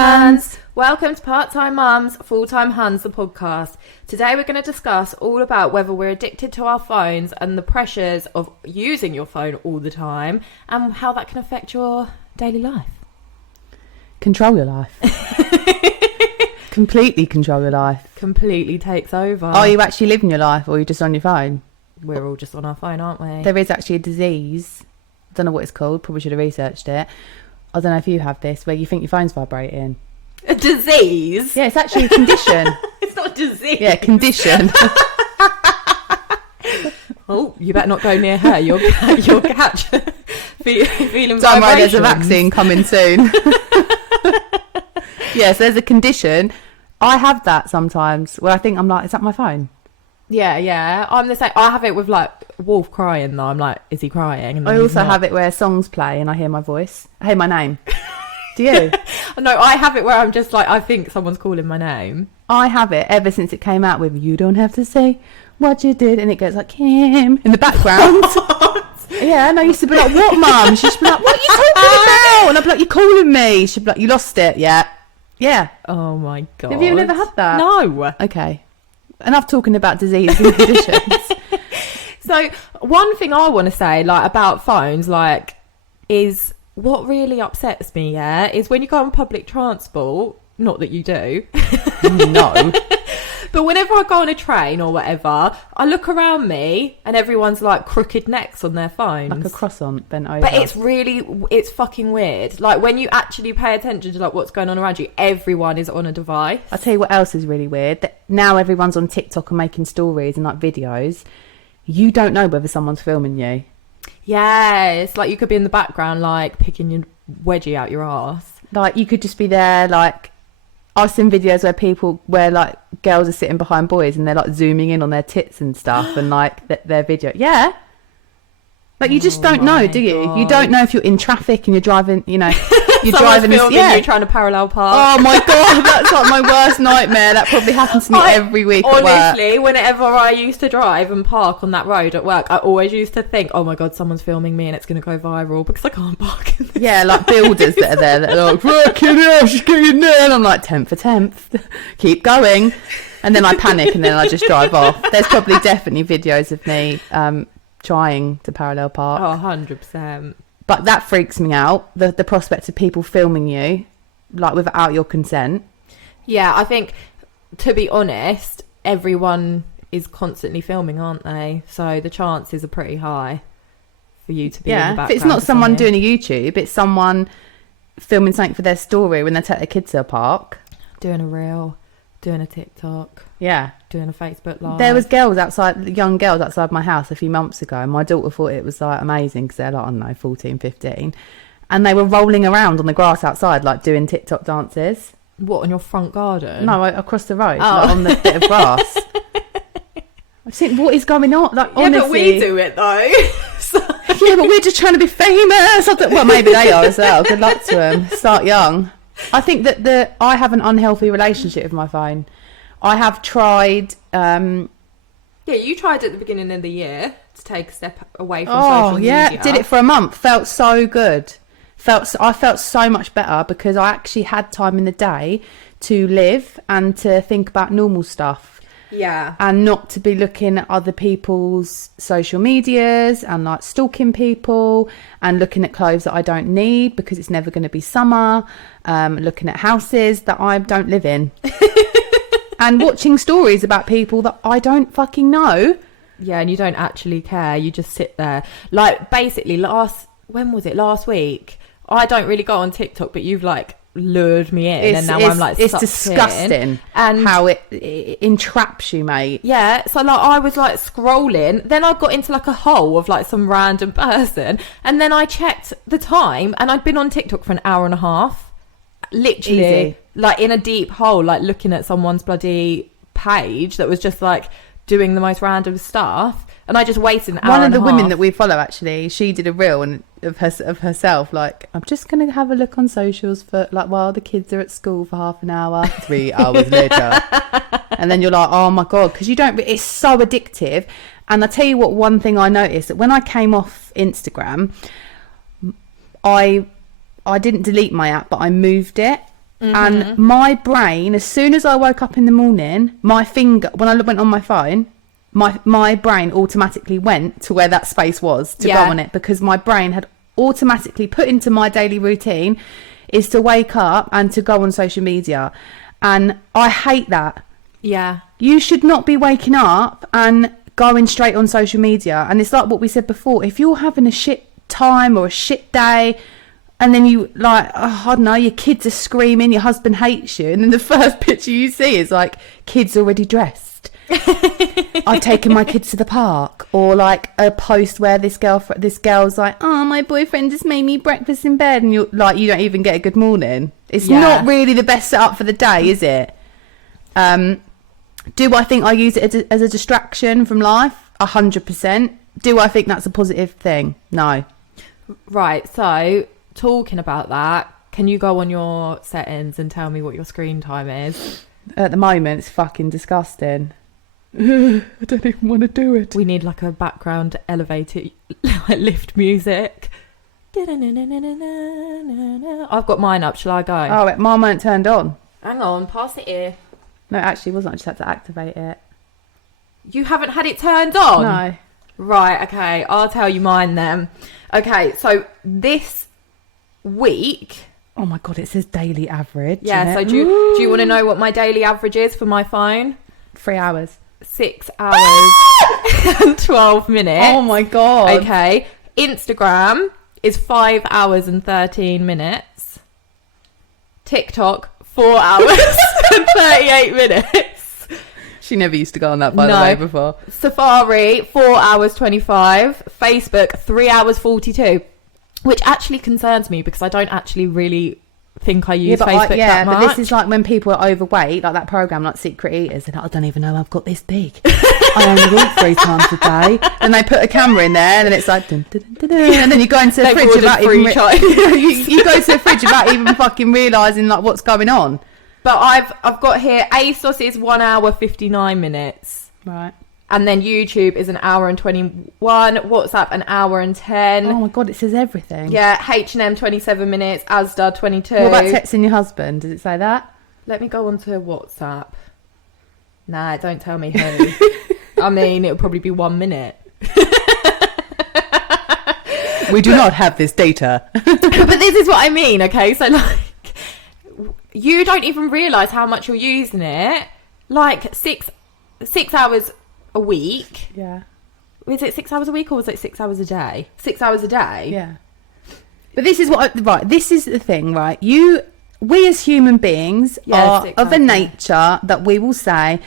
Huns! Welcome to Part-Time Mums, Full-Time Huns, the podcast. Today we're going to discuss all about whether we're addicted to our phones and the pressures of using your phone all the time and how that can affect your daily life. Control your life. Completely control your life. Completely takes over. Are you actually living your life or are you just on your phone? We're all just on our phone, aren't we? There is actually a disease, I don't know what it's called, probably should have researched it. I don't know if you have this, where you think your phone's vibrating. A disease? Yeah, it's actually a condition. It's not a disease. Yeah, condition. Oh, you better not go near her. You'll catch feeling Don't worry, there's a vibrations. vaccine coming soon. Yes, there's a condition. I have that sometimes where I think I'm like, is that my phone? Yeah. I'm the same. I have it with like Wolf crying though. I'm like, is he crying? And I also have it where songs play and I hear my voice. I hear my name. Do you? No, I have it where I'm just like, I think someone's calling my name. I have it ever since it came out with "You Don't Have to Say What You Did," and it goes like Kim in the background. Yeah, and I used to be like, "What, Mum?" She'd be like, "What are you talking about?" And I'd be like, "You're calling me." She'd be like, "You lost it." Yeah. Oh my god. Have you never had that? No. Okay. Enough talking about disease and conditions. So one thing I want to say, like about phones, like, is what really upsets me. Is when you go on public transport. Not that you do. No. But whenever I go on a train or whatever, I look around me and everyone's like crooked necks on their phones. Like a croissant bent over. But it's fucking weird. Like when you actually pay attention to like what's going on around you, everyone is on a device. I'll tell you what else is really weird. That now everyone's on TikTok and making stories and like videos. You don't know whether someone's filming you. Yeah, it's like you could be in the background like picking your wedgie out your arse. Like you could just be there like... I've seen videos where like girls are sitting behind boys and they're like zooming in on their tits and stuff and like their video. Yeah. Like you just don't know, do you? God. You don't know if you're in traffic and you're driving, you know, you're driving. Yeah. You trying to parallel park. Oh my God, that's like my worst nightmare. That probably happens to me every week at work. Honestly, whenever I used to drive and park on that road at work, I always used to think, oh my God, someone's filming me and it's going to go viral because I can't park in this Yeah, like builders that are there that are like, fucking hell, she's getting there. And I'm like, 10 for 10th. Keep going. And then I panic and then I just drive off. There's probably definitely videos of me trying to parallel park. Oh, 100%. But that freaks me out, the prospect of people filming you, like, without your consent. Yeah, I think, to be honest, everyone is constantly filming, aren't they? So the chances are pretty high for you to be in the background. If it's not someone doing a YouTube, it's someone filming something for their story when they take their kids to a park. Doing a reel, doing a TikTok. Yeah. Doing a Facebook Live. There was young girls outside my house a few months ago, and my daughter thought it was like amazing because they're like, I don't know, 14, 15. And they were rolling around on the grass outside, like doing TikTok dances. What, on your front garden? No, across the road, like, on the bit of grass. I think, what is going on? Like, yeah, honestly, but we do it though. So... Yeah, but we're just trying to be famous. Well, maybe they are as well. Good luck to them. Start young. I think that I have an unhealthy relationship with my phone. I have tried... Yeah, you tried at the beginning of the year to take a step away from social media. Oh, yeah. Did it for a month. Felt so good. I felt so much better because I actually had time in the day to live and to think about normal stuff. Yeah. And not to be looking at other people's social medias and like stalking people and looking at clothes that I don't need because it's never going to be summer. Looking at houses that I don't live in. And watching stories about people that I don't fucking know. Yeah, and you don't actually care. You just sit there. Like, basically, last week? I don't really go on TikTok, but you've, like, lured me in. And now I'm, like, it's disgusting and how it entraps you, mate. Yeah, so, like, I was, like, scrolling. Then I got into, like, a hole of, like, some random person. And then I checked the time, and I'd been on TikTok for an hour and a half. Literally. Easy. Like in a deep hole, like looking at someone's bloody page that was just like doing the most random stuff, and I just wasted an hour. One of the women that we follow, actually, she did a reel of herself. Like, I'm just going to have a look on socials for like while the kids are at school for half an hour. 3 hours later, and then you're like, oh my God, because you don't. It's so addictive. And I tell you what, one thing I noticed that when I came off Instagram, I didn't delete my app, but I moved it. And my brain, as soon as I woke up in the morning, my finger, when I went on my phone, my brain automatically went to where that space was to go on it, because my brain had automatically put into my daily routine is to wake up and to go on social media. And I hate that. Yeah. You should not be waking up and going straight on social media. And it's like what we said before, if you're having a shit time or a shit day, and then you like, oh, I don't know, your kids are screaming, your husband hates you, and then the first picture you see is like kids already dressed. I've taken my kids to the park, or like a post where this girl's like, oh, my boyfriend just made me breakfast in bed, and you're like, you don't even get a good morning. It's not really the best setup for the day, is it? Do I think I use it as a distraction from life? 100%. Do I think that's a positive thing? No. Right, so talking about that, can you go on your settings and tell me what your screen time is? At the moment, it's fucking disgusting. I don't even want to do it. We need like a background elevator, like lift music. I've got mine up, shall I go? Oh, mine weren't turned on. Hang on, pass it here. No, it actually wasn't. I just had to activate it. You haven't had it turned on? No. Right, okay, I'll tell you mine then. Okay, so this week... Oh my God, it says daily average. Yeah, so do you want to know what my daily average is for my phone? 3 hours. 6 hours and 12 minutes. Oh my God. Okay, Instagram is 5 hours and 13 minutes. TikTok, 4 hours and 38 minutes. She never used to go on that, by the way, before. Safari, 4 hours 25. Facebook, 3 hours 42. Which actually concerns me, because I don't actually really think I use Facebook that much. But this is like when people are overweight, like that program, like Secret Eaters, and I don't even know I've got this big. I only eat 3 times a day. And they put a camera in there, and then it's like, dun, dun, dun, dun, and then you go into the fridge without even you go to the fridge without even fucking realising like what's going on. But I've got here, ASOS is 1 hour 59 minutes. Right. And then YouTube is 1 hour and 21. WhatsApp 1 hour and 10. Oh my God, it says everything. Yeah, H&M 27 minutes. Asda 22. What about texting your husband? Does it say that? Let me go on to WhatsApp. Nah, don't tell me who. I mean, it'll probably be 1 minute. We do not have this data. But this is what I mean, okay? So, like, you don't even realise how much you're using it. Like, 6 hours a week. Yeah. Was it 6 hours a week, or was it 6 hours a day? 6 hours a day. Yeah. But this is this is the thing, right? We as human beings are of a nature that we will say,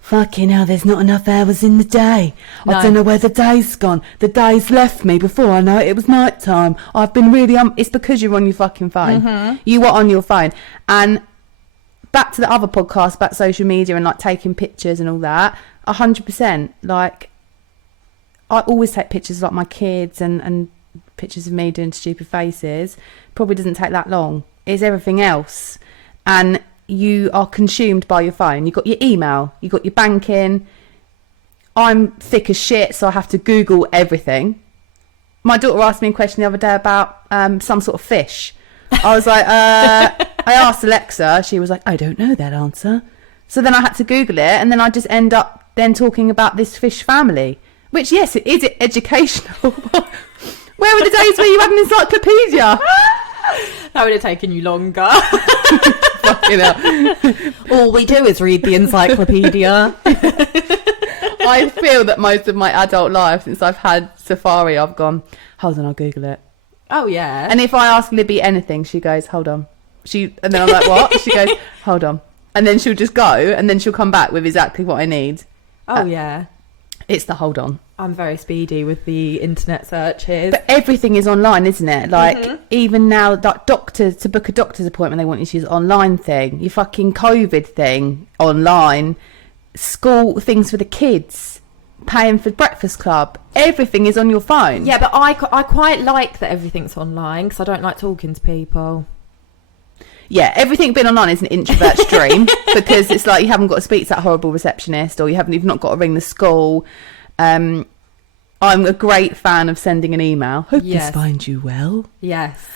fucking hell, there's not enough hours in the day. No. I don't know where the day's gone. The day's left me before I know it was night time. I've been really... it's because you're on your fucking phone. Mm-hmm. You are on your phone. And back to the other podcast about social media and like taking pictures and all that, 100%. Like, I always take pictures of like my kids and pictures of me doing stupid faces. Probably doesn't take that long. It's everything else. And you are consumed by your phone. You've got your email, you've got your banking. I'm thick as shit, so I have to Google everything. My daughter asked me a question the other day about some sort of fish. I was like, I asked Alexa, she was like, I don't know that answer. So then I had to Google it, and then I just end up then talking about this fish family, which, yes, it is educational. Where were the days where you had an encyclopedia? That would have taken you longer. Fucking hell. All we do is read the encyclopedia. I feel that most of my adult life, since I've had Safari, I've gone, hold on, I'll Google it. Oh, yeah. And if I ask Libby anything, she goes, hold on. And then I'm like, what? She goes, hold on. And then she'll just go, and then she'll come back with exactly what I need. Oh, yeah. It's the hold on. I'm very speedy with the internet searches. But everything is online, isn't it? Like, even now, like doctors, to book a doctor's appointment, they want you to use an online thing. Your fucking COVID thing, online. School things for the kids. Paying for Breakfast Club. Everything is on your phone. Yeah, but I quite like that everything's online, because I don't like talking to people. Yeah, everything being online is an introvert's dream, because it's like you haven't got to speak to that horrible receptionist, or you've not got to ring the school. I'm a great fan of sending an email. Hope this finds you well. Yes.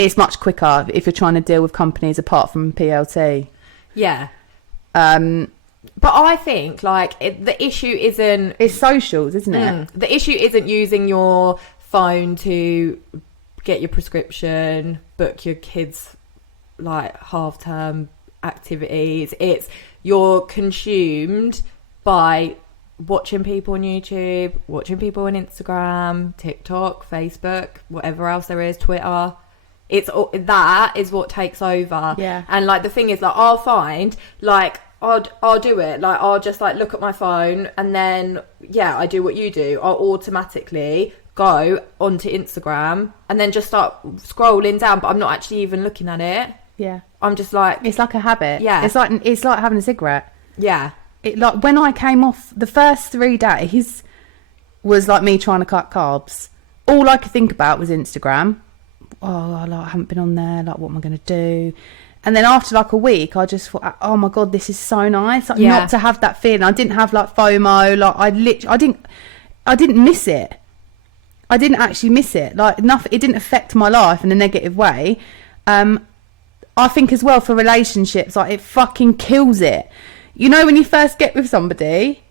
it's much quicker if you're trying to deal with companies apart from PLT. Yeah. But I think like the issue isn't... It's socials, isn't it? The issue isn't using your phone to get your prescription, book your kids like half-term activities. It's you're consumed by watching people on YouTube, watching people on Instagram, TikTok, Facebook, whatever else there is, Twitter. That is what takes over. Yeah. And like the thing is, like I'll find like I'll do it. Like I'll just like look at my phone and then I do what you do. I'll automatically go onto Instagram and then just start scrolling down, but I'm not actually even looking at it. Yeah. I'm just like, it's like a habit. Yeah. It's like having a cigarette. Yeah. It like when I came off, the first 3 days was like me trying to cut carbs. All I could think about was Instagram. Oh, like, I haven't been on there. Like, what am I going to do? And then after like a week, I just thought, oh my God, this is so nice. Like, not to have that feeling. I didn't have like FOMO. Like I didn't miss it. I didn't actually miss it. Like nothing. It didn't affect my life in a negative way. I think as well for relationships, like it fucking kills it. You know, when you first get with somebody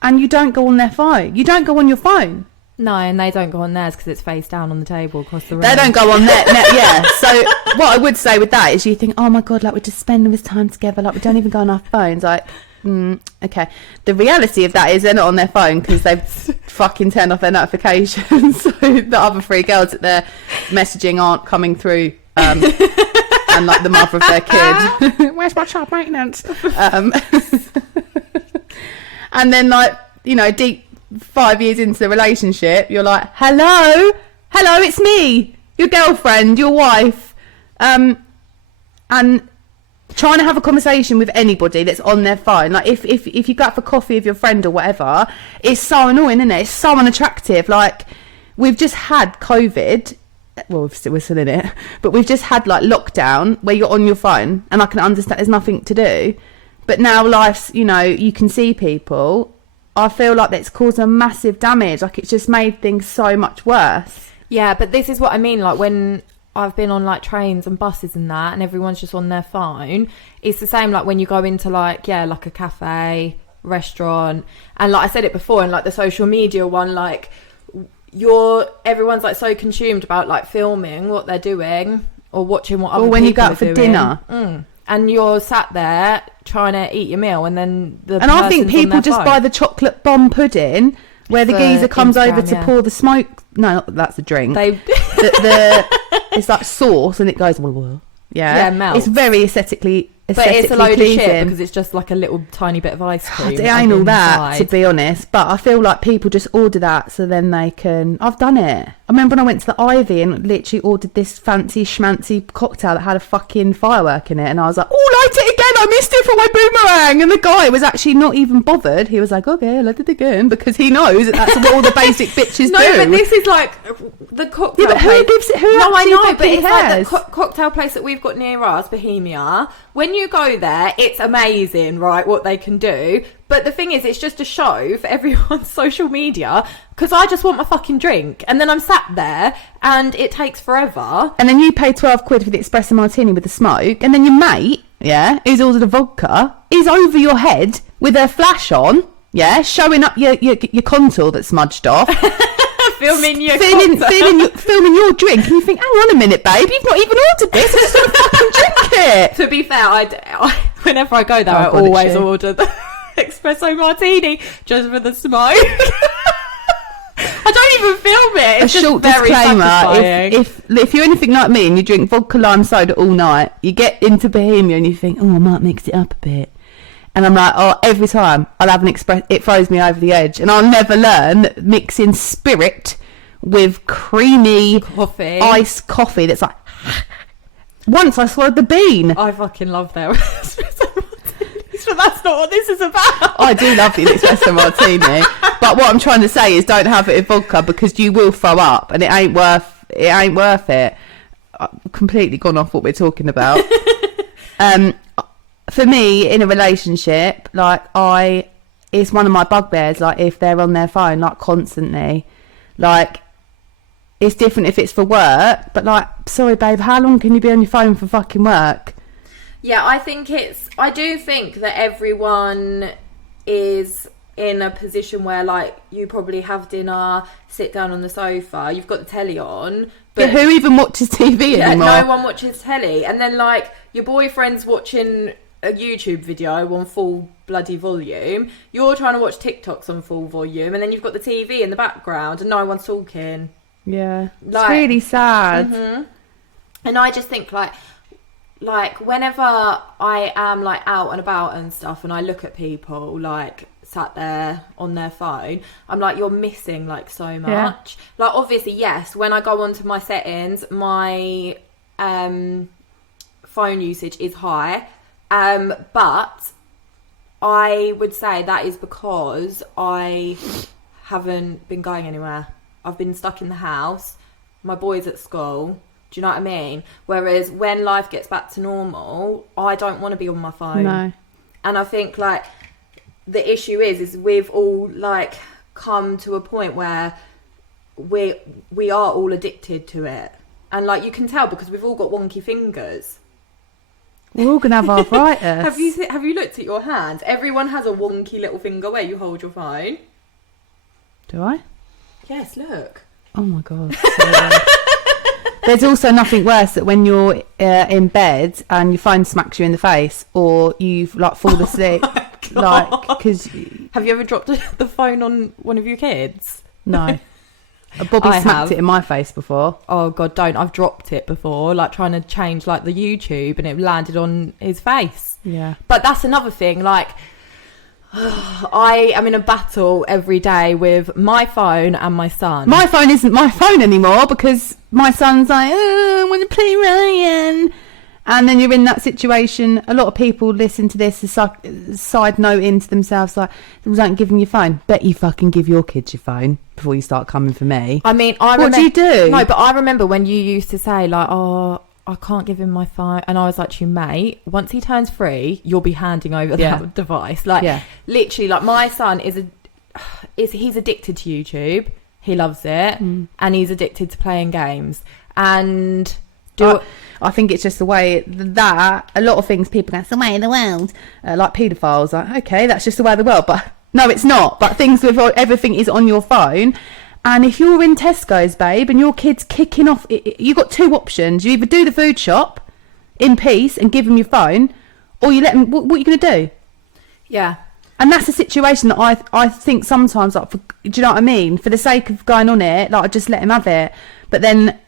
and you don't go on their phone, you don't go on your phone. No, and they don't go on theirs because it's face down on the table across the room. They don't go on there. Yeah. So what I would say with that is you think, oh my God, like we're just spending this time together. Like we don't even go on our phones. Like, okay. The reality of that is they're not on their phone because they've fucking turned off their notifications. So the other 3 girls that they're messaging aren't coming through. And like the mother of their kid. Where's my child maintenance? And then like, you know, deep 5 years into the relationship, you're like, hello, it's me, your girlfriend, your wife. And trying to have a conversation with anybody that's on their phone, like if you go out for coffee with your friend or whatever, it's so annoying, isn't it? It's so unattractive. Like we've just had COVID. Well, we're still in it, but we've just had like lockdown where you're on your phone, and I can understand there's nothing to do, but now life's, you know, you can see people. I feel like that's caused a massive damage. Like it's just made things so much worse. Yeah, but this is what I mean. Like when I've been on like trains and buses and that, and everyone's just on their phone. It's the same like when you go into like like a cafe, restaurant, and like I said it before, and like the social media one, like. Everyone's like so consumed about like filming what they're doing or watching what other people are doing. Or when you go out for dinner. And you're sat there trying to eat your meal, and then I think people just buy the chocolate bomb pudding where the geezer comes over to pour the smoke. No, that's a drink. It's like sauce and it goes. Yeah, melts. It's very aesthetically but it's a load pleasing. Of shit because it's just like a little tiny bit of ice cream. It ain't all that, to be honest. But I feel like people just order that so then they can... I've done it. I remember when I went to the Ivy and literally ordered this fancy schmancy cocktail that had a fucking firework in it, and I was like, oh, light it again, I missed it for my boomerang. And the guy was actually not even bothered. He was like, okay, light it again, because he knows that that's what all the basic bitches do. No, but this is like the cocktail place. Who gives it? Who no, I know, but it's cares? like the cocktail place that we've got near us, Bohemia. When you go there, it's amazing, right, what they can do. But the thing is, it's just a show for everyone's social media, because I just want my fucking drink. And then I'm sat there and it takes forever. And then you pay 12 quid for the espresso martini with the smoke. And then your mate, who's ordered a vodka, is over your head with a flash on, showing up your contour that's smudged off. Filming your drink, and you think, hang on a minute, babe, you've not even ordered this. I just want to fucking drink it. To be fair, I whenever I go there, I always order the espresso martini just for the smoke. I don't even film it. It's a short disclaimer: if you're anything like me and you drink vodka lime soda all night, you get into Bohemia and you think, oh, I might mix it up a bit. And I'm like, oh, every time I'll have an it throws me over the edge. And I'll never learn that mixing spirit with creamy iced coffee that's like... Once I swallowed the bean. I fucking love their espresso martinis, but that's not what this is about. I do love the espresso martini. But what I'm trying to say is don't have it in vodka because you will throw up and it ain't worth it. I've completely gone off what we're talking about. For me, in a relationship, like it's one of my bugbears, like if they're on their phone, like constantly, like it's different if it's for work, but like, sorry babe, how long can you be on your phone for fucking work? Yeah, I do think that everyone is in a position where, like, you probably have dinner, sit down on the sofa, you've got the telly on, but who even watches TV anymore? No one watches telly. And then, like, your boyfriend's watching a YouTube video on full bloody volume, you're trying to watch TikToks on full volume, and then you've got the TV in the background and no one's talking. Yeah, like, it's really sad. Mm-hmm. And I just think, like whenever I am, like, out and about and stuff, and I look at people, like, sat there on their phone, I'm like, you're missing, like, so much. Yeah. Like, obviously, yes, when I go onto my settings, my phone usage is high, but I would say that is because I haven't been going anywhere. I've been stuck in the house. My boy's at school. Do you know what I mean? Whereas when life gets back to normal, I don't want to be on my phone. No. And I think, like, the issue is we've all, like, come to a point where we are all addicted to it. And, like, you can tell because we've all got wonky fingers. We're all gonna have arthritis. Have you looked at your hands? Everyone has a wonky little finger where you hold your phone. Do I? Yes, look. Oh my god. There's also nothing worse that when you're in bed and your phone smacks you in the face, or you, like, fall asleep. Like, because have you ever dropped the phone on one of your kids? No. Bobby smacked it in my face before. Oh god, don't. I've dropped it before, like, trying to change, like, the YouTube, and it landed on his face. Yeah. But that's another thing, like, I am in a battle every day with my phone and my son. My phone isn't my phone anymore because my son's like, oh, I want to play Ryan. And then you're in that situation. A lot of people listen to this as side note into themselves, like, don't give them your phone. Bet you fucking give your kids your phone before you start coming for me. I mean, what do you do? No, but I remember when you used to say, like, oh, I can't give him my phone. And I was like to you, mate, once he turns 3, you'll be handing over that device. Like, literally, like, my son he's addicted to YouTube. He loves it. And he's addicted to playing games. And I think it's just the way that a lot of things people go, it's the way of the world. Like paedophiles, like, okay, that's just the way of the world. But no, it's not. But things with everything is on your phone. And if you're in Tesco's, babe, and your kid's kicking off, you've got 2 options. You either do the food shop in peace and give them your phone, or you let them, what are you going to do? Yeah. And that's a situation that I think sometimes, like, do you know what I mean? For the sake of going on it, like, I just let him have it. But then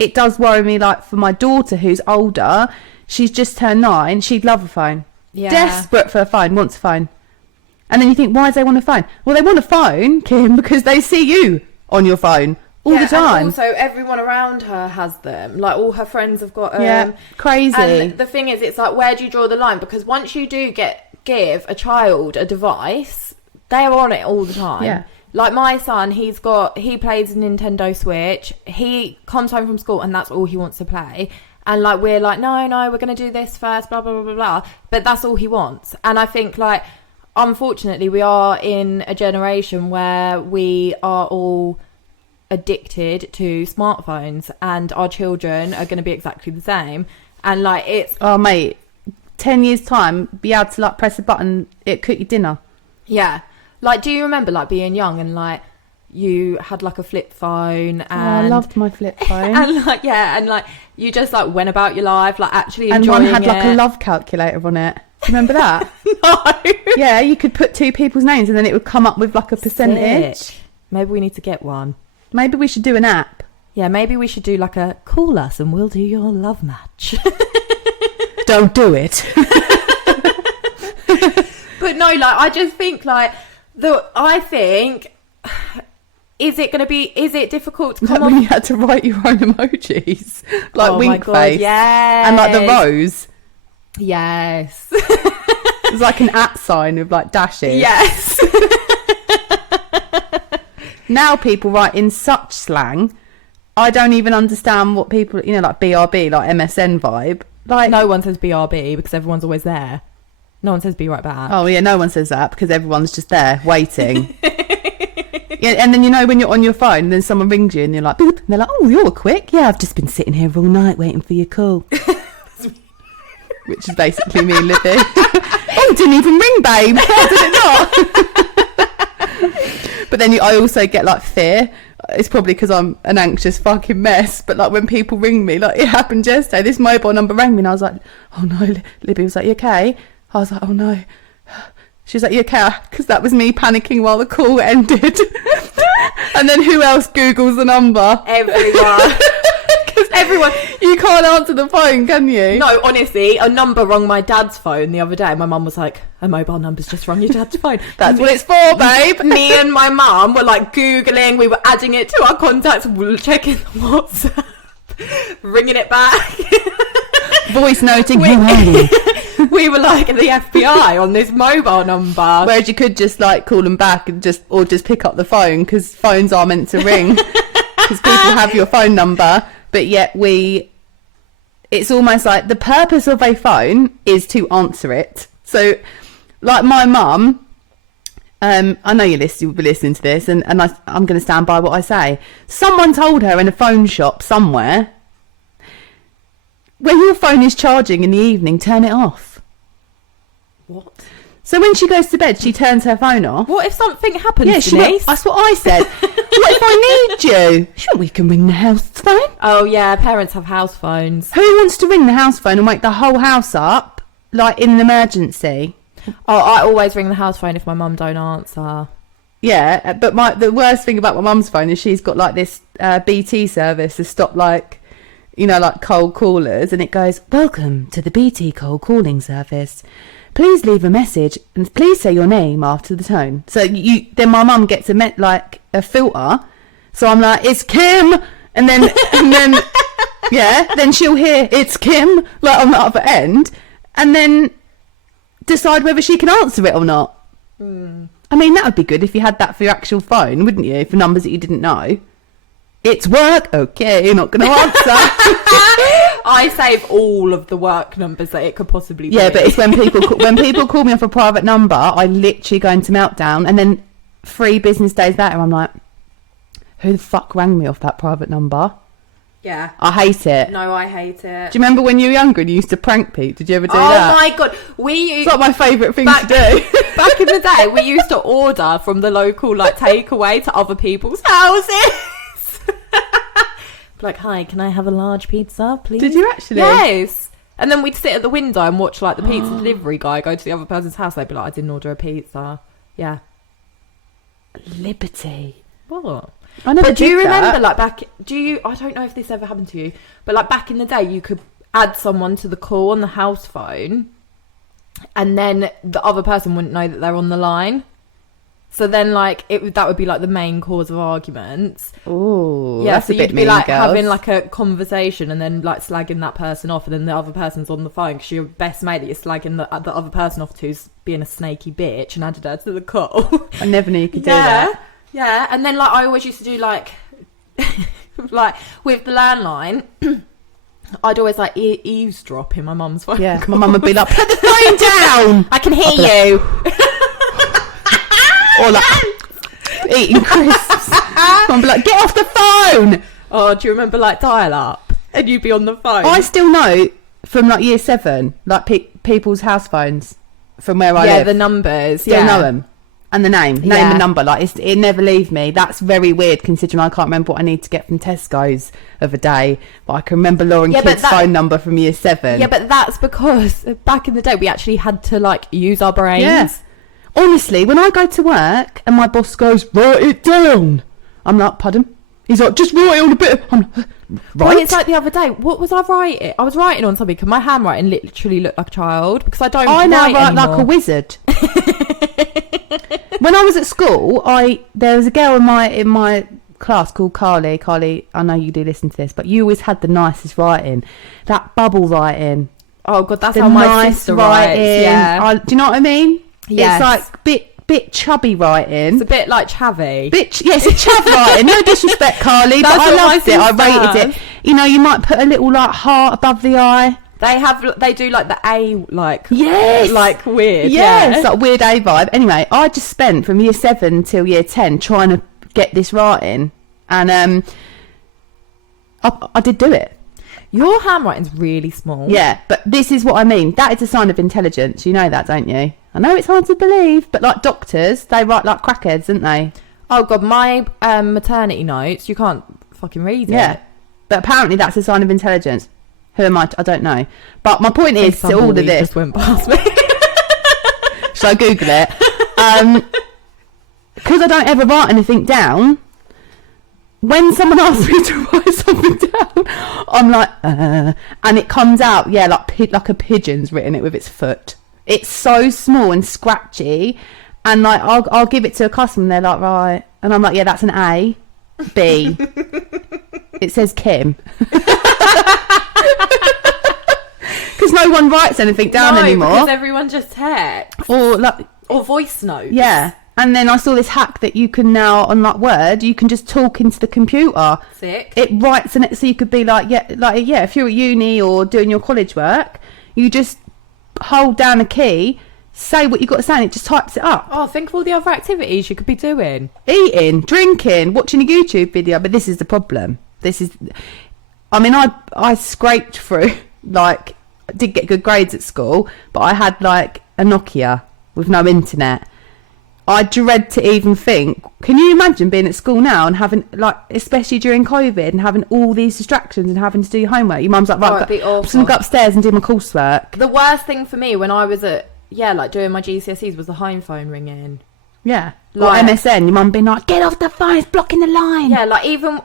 it does worry me, like, for my daughter who's older, she's just turned 9, she'd love a phone. Yeah. Desperate for a phone, wants a phone. And then you think, why do they want a phone? Well, they want a phone, Kim, because they see you on your phone all the time. And also, everyone around her has them. Like, all her friends have got them. Yeah, crazy. And the thing is, it's like, where do you draw the line? Because once you do give a child a device, they're on it all the time. Yeah. Like, my son, he plays a Nintendo Switch. He comes home from school and that's all he wants to play. And, like, we're like, no, we're going to do this first, blah, blah, blah, blah, blah. But that's all he wants. And I think, like, unfortunately, we are in a generation where we are all addicted to smartphones, and our children are going to be exactly the same. And, like, it's... Oh, mate, 10 years' time, be able to, like, press a button, it cook your dinner. Yeah. Like, do you remember, like, being young and, like, you had, like, a flip phone and... I loved my flip phone. And, like, yeah, and, like, you just, like, went about your life, like, actually enjoying it. And one had, like, a love calculator on it. Remember that? No. Yeah, you could put 2 people's names and then it would come up with, like, a percentage. Sick. Maybe we need to get one. Maybe we should do an app. Yeah, maybe we should do, like, a call us and we'll do your love match. Don't do it. But no, like, I just think, like, is it difficult to come like on? when you had to write your own emojis? Like, wink face. Yes. And, like, the rose. Yes. It was like an @ sign with, like, dashes. Yes. Now people write in such slang. I don't even understand what people, you know, like BRB, like MSN vibe. Like, no one says BRB because everyone's always there. No one says be right back. Oh, yeah, no one says that because everyone's just there waiting. Yeah, and then when you're on your phone and then someone rings you and you're like, boop, and they're like, oh, you're quick. Yeah, I've just been sitting here all night waiting for your call. Which is basically me and Libby. Oh, didn't even ring, babe. Did it not? But then I also get like fear. It's probably because I'm an anxious fucking mess. But like when people ring me, like it happened yesterday. This mobile number rang me and I was like, oh no. Libby was like, you okay? I was like, oh no. She was like, you okay? Because that was me panicking while the call ended. And then who else Googles the number? Everyone. You can't answer the phone, can you? No, honestly, a number rung my dad's phone the other day. My mum was like, a mobile number's just rung your dad's phone. That's what it's for, babe. Me and my mum were like Googling, we were adding it to our contacts, we were checking the WhatsApp, ringing it back. Voice noting, who are you? We were like the FBI on this mobile number. Whereas you could just like call them back and just pick up the phone, because phones are meant to ring. Because people have your phone number. But yet it's almost like the purpose of a phone is to answer it. So like my mum, I know you'll be listening to this and I'm going to stand by what I say. Someone told her in a phone shop somewhere, when your phone is charging in the evening, turn it off. What? So when she goes to bed, she turns her phone off. What if something happens, Denise? That's what I said. What if I need you? Sure, we can ring the house phone. Oh, yeah, parents have house phones. Who wants to ring the house phone and wake the whole house up, like in an emergency? Oh, I always ring the house phone if my mum don't answer. Yeah, but the worst thing about my mum's phone is she's got like this BT service to stop like cold callers, and it goes, welcome to the BT cold calling service. Please leave a message and please say your name after the tone. So then my mum gets a filter. So I'm like, it's Kim, and then then she'll hear it's Kim like on the other end, and then decide whether she can answer it or not. I mean, that would be good if you had that for your actual phone, wouldn't you? For numbers that you didn't know. It's work. Okay, you're not going to answer. I save all of the work numbers that it could possibly be. Yeah, but it's when people call me off a private number, I literally go into meltdown, and then 3 business days later, I'm like, who the fuck rang me off that private number? Yeah. I hate it. No, I hate it. Do you remember when you were younger and you used to prank people? Did you ever do that? Oh my god, it's like my favourite thing to do. Back in the day, we used to order from the local takeaway to other people's houses. Like, hi, can I have a large pizza, please? Did you actually? Yes. And then we'd sit at the window and watch the pizza delivery guy go to the other person's house. They'd be like, I didn't order a pizza. Yeah. Liberty. What? I never But do you did that. remember I don't know if this ever happened to you, but back in the day you could add someone to the call on the house phone and then the other person wouldn't know that they're on the line. So then, that would be the main cause of arguments. Oh, yeah. That's So a bit you'd be mean, having a conversation and then slagging that person off, and then the other person's on the phone because your best mate that you're slagging the other person off to's being a snaky bitch and added her to the call. I never knew you could do that. Yeah, and then I always used to do with the landline. I'd always eavesdrop in my mum's phone. Yeah, my mum would be like, put the phone down. I can hear you. Or eating crisps. Mum would be like, get off the phone. Oh, do you remember dial up? And you'd be on the phone. I still know from year 7, people's house phones from where I live. Yeah, the numbers. Still know them. And the name Yeah. and number. It never leaves me. That's very weird considering I can't remember what I need to get from Tesco's of a day. But I can remember Lauren Kidd's phone number from year 7. Yeah, but that's because back in the day we actually had to use our brains. Yeah. Honestly, when I go to work and my boss goes, write it down. I'm like, pardon? He's like, just write it on a bit. I'm like, right. Well, it's the other day. What was I writing? I was writing on something because my handwriting literally looked like a child because I don't I now write anymore. like a wizard. When I was at school, there was a girl in my class called Carly. Carly, I know you do listen to this, but you always had the nicest writing. That bubble writing. Oh god, that's the how my nice sister writing. writes. Yeah. Do you know what I mean? Yes. It's bit chubby writing. It's a bit like chavvy. Yes, it's chav writing. No disrespect, Carly, but I loved it. I rated it. You might put a little heart above the eye. They do the A yes, weird. Yes, weird A vibe. Anyway, I just spent from year 7 till year 10 trying to get this writing. And I did do it. Your handwriting's really small. Yeah, but this is what I mean. That is a sign of intelligence. You know that, don't you? I know it's hard to believe, but like doctors, they write like crackheads, don't they? Oh God, my maternity notes, you can't fucking read it. Yeah, but apparently that's a sign of intelligence. Who am I? I don't know. But my point is, to all of this just went past me. Should I Google it? Because I don't ever write anything down. When someone asks me to write something down, I'm like, and it comes out, yeah, like a pigeon's written it with its foot. It's so small and scratchy, and like I'll give it to a customer, and they're like, right, and I'm like, yeah, that's an A, B. It says Kim. Because no one writes anything down anymore. Because everyone just texts or voice notes. Yeah. And then I saw this hack that you can now, on like Word, you can just talk into the computer. Sick. It writes in it, so you could be like, if you're at uni or doing your college work, you just hold down a key, say what you got to say, and it just types it up. Oh, think of all the other activities you could be doing. Eating, drinking, watching a YouTube video. But this is the problem. I scraped through, like, I did get good grades at school, but I had like a Nokia with no internet. I dread to even think. Can you imagine being at school now and having, like, especially during COVID, and having all these distractions and having to do your homework? Your mum's like, right, I'm just going to go upstairs and do my coursework. The worst thing for me when I was doing my GCSEs was the home phone ringing. Yeah. Like MSN, your mum being like, get off the phone, it's blocking the line. Yeah, like and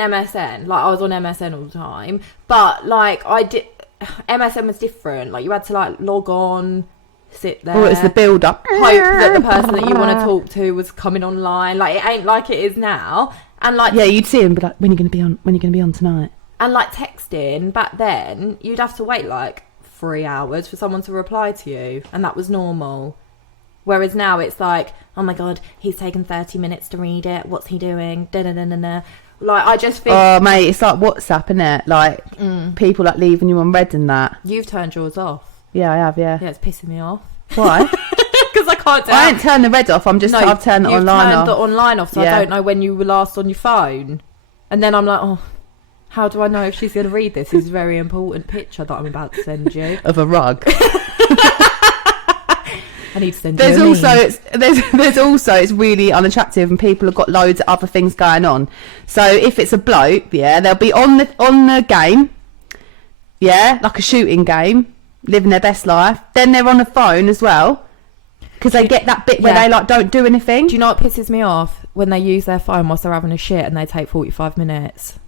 MSN. Like, I was on MSN all the time. But, like, MSN was different. Like, you had to, like, log on, sit there. Oh, it's the build up. Hope that the person that you want to talk to was coming online. Like, it ain't like it is now. And like, yeah, you'd see him, but like, when are you going to be on? When are you going to be on tonight? And like texting back then, you'd have to wait like 3 hours for someone to reply to you, and that was normal. Whereas now it's like, oh my God, he's taken 30 minutes to read it. What's he doing? Da da da da da. Like, I just think. Oh mate, it's like WhatsApp, innit? Like people like leaving you on red and that. You've turned yours off. Yeah, I have. Yeah. Yeah, it's pissing me off. Why? Because I can't do it. I ain't turned the red off. I've turned the online off. You've turned the online off, so I don't know when you were last on your phone. And then I'm like, oh, how do I know if she's going to read this? This is a very important picture that I'm about to send you. Of a rug. I need to send you there's also it's really unattractive, and people have got loads of other things going on. So if it's a bloke, yeah, they'll be on the game, yeah, like a shooting game, living their best life. Then they're on the phone as well, because they get that bit where they like don't do anything. Do you know what pisses me off? When they use their phone whilst they're having a shit and they take 45 minutes.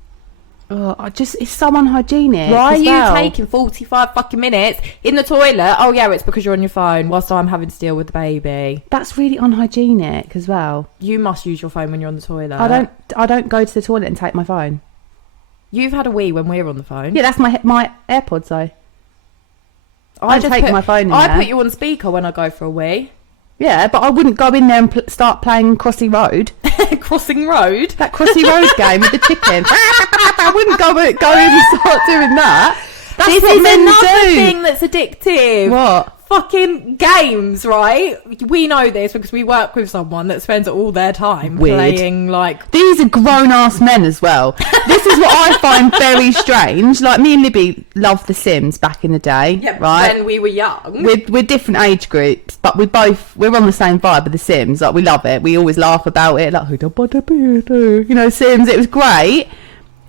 Oh, it's so unhygienic. Why are you taking 45 fucking minutes in the toilet? Oh yeah, it's because you're on your phone whilst I'm having to deal with the baby. That's really unhygienic as well. You must use your phone when you're on the toilet. I don't go to the toilet and take my phone. You've had a wee when we're on the phone. Yeah, that's my AirPods though. I just take my phone in there. I put you on speaker when I go for a wee. Yeah, but I wouldn't go in there and start playing Crossy Road. Crossing Road? That Crossy Road game with the chicken. I wouldn't go in and start doing that. This is another thing that's addictive. What? Fucking games, right? We know this because we work with someone that spends all their time playing, like... These are grown-ass men as well. This is what I find very strange. Like, me and Libby loved The Sims back in the day, right? When we were young. We're different age groups, but we're on the same vibe with The Sims. Like, we love it. We always laugh about it. Like, you know, Sims. It was great.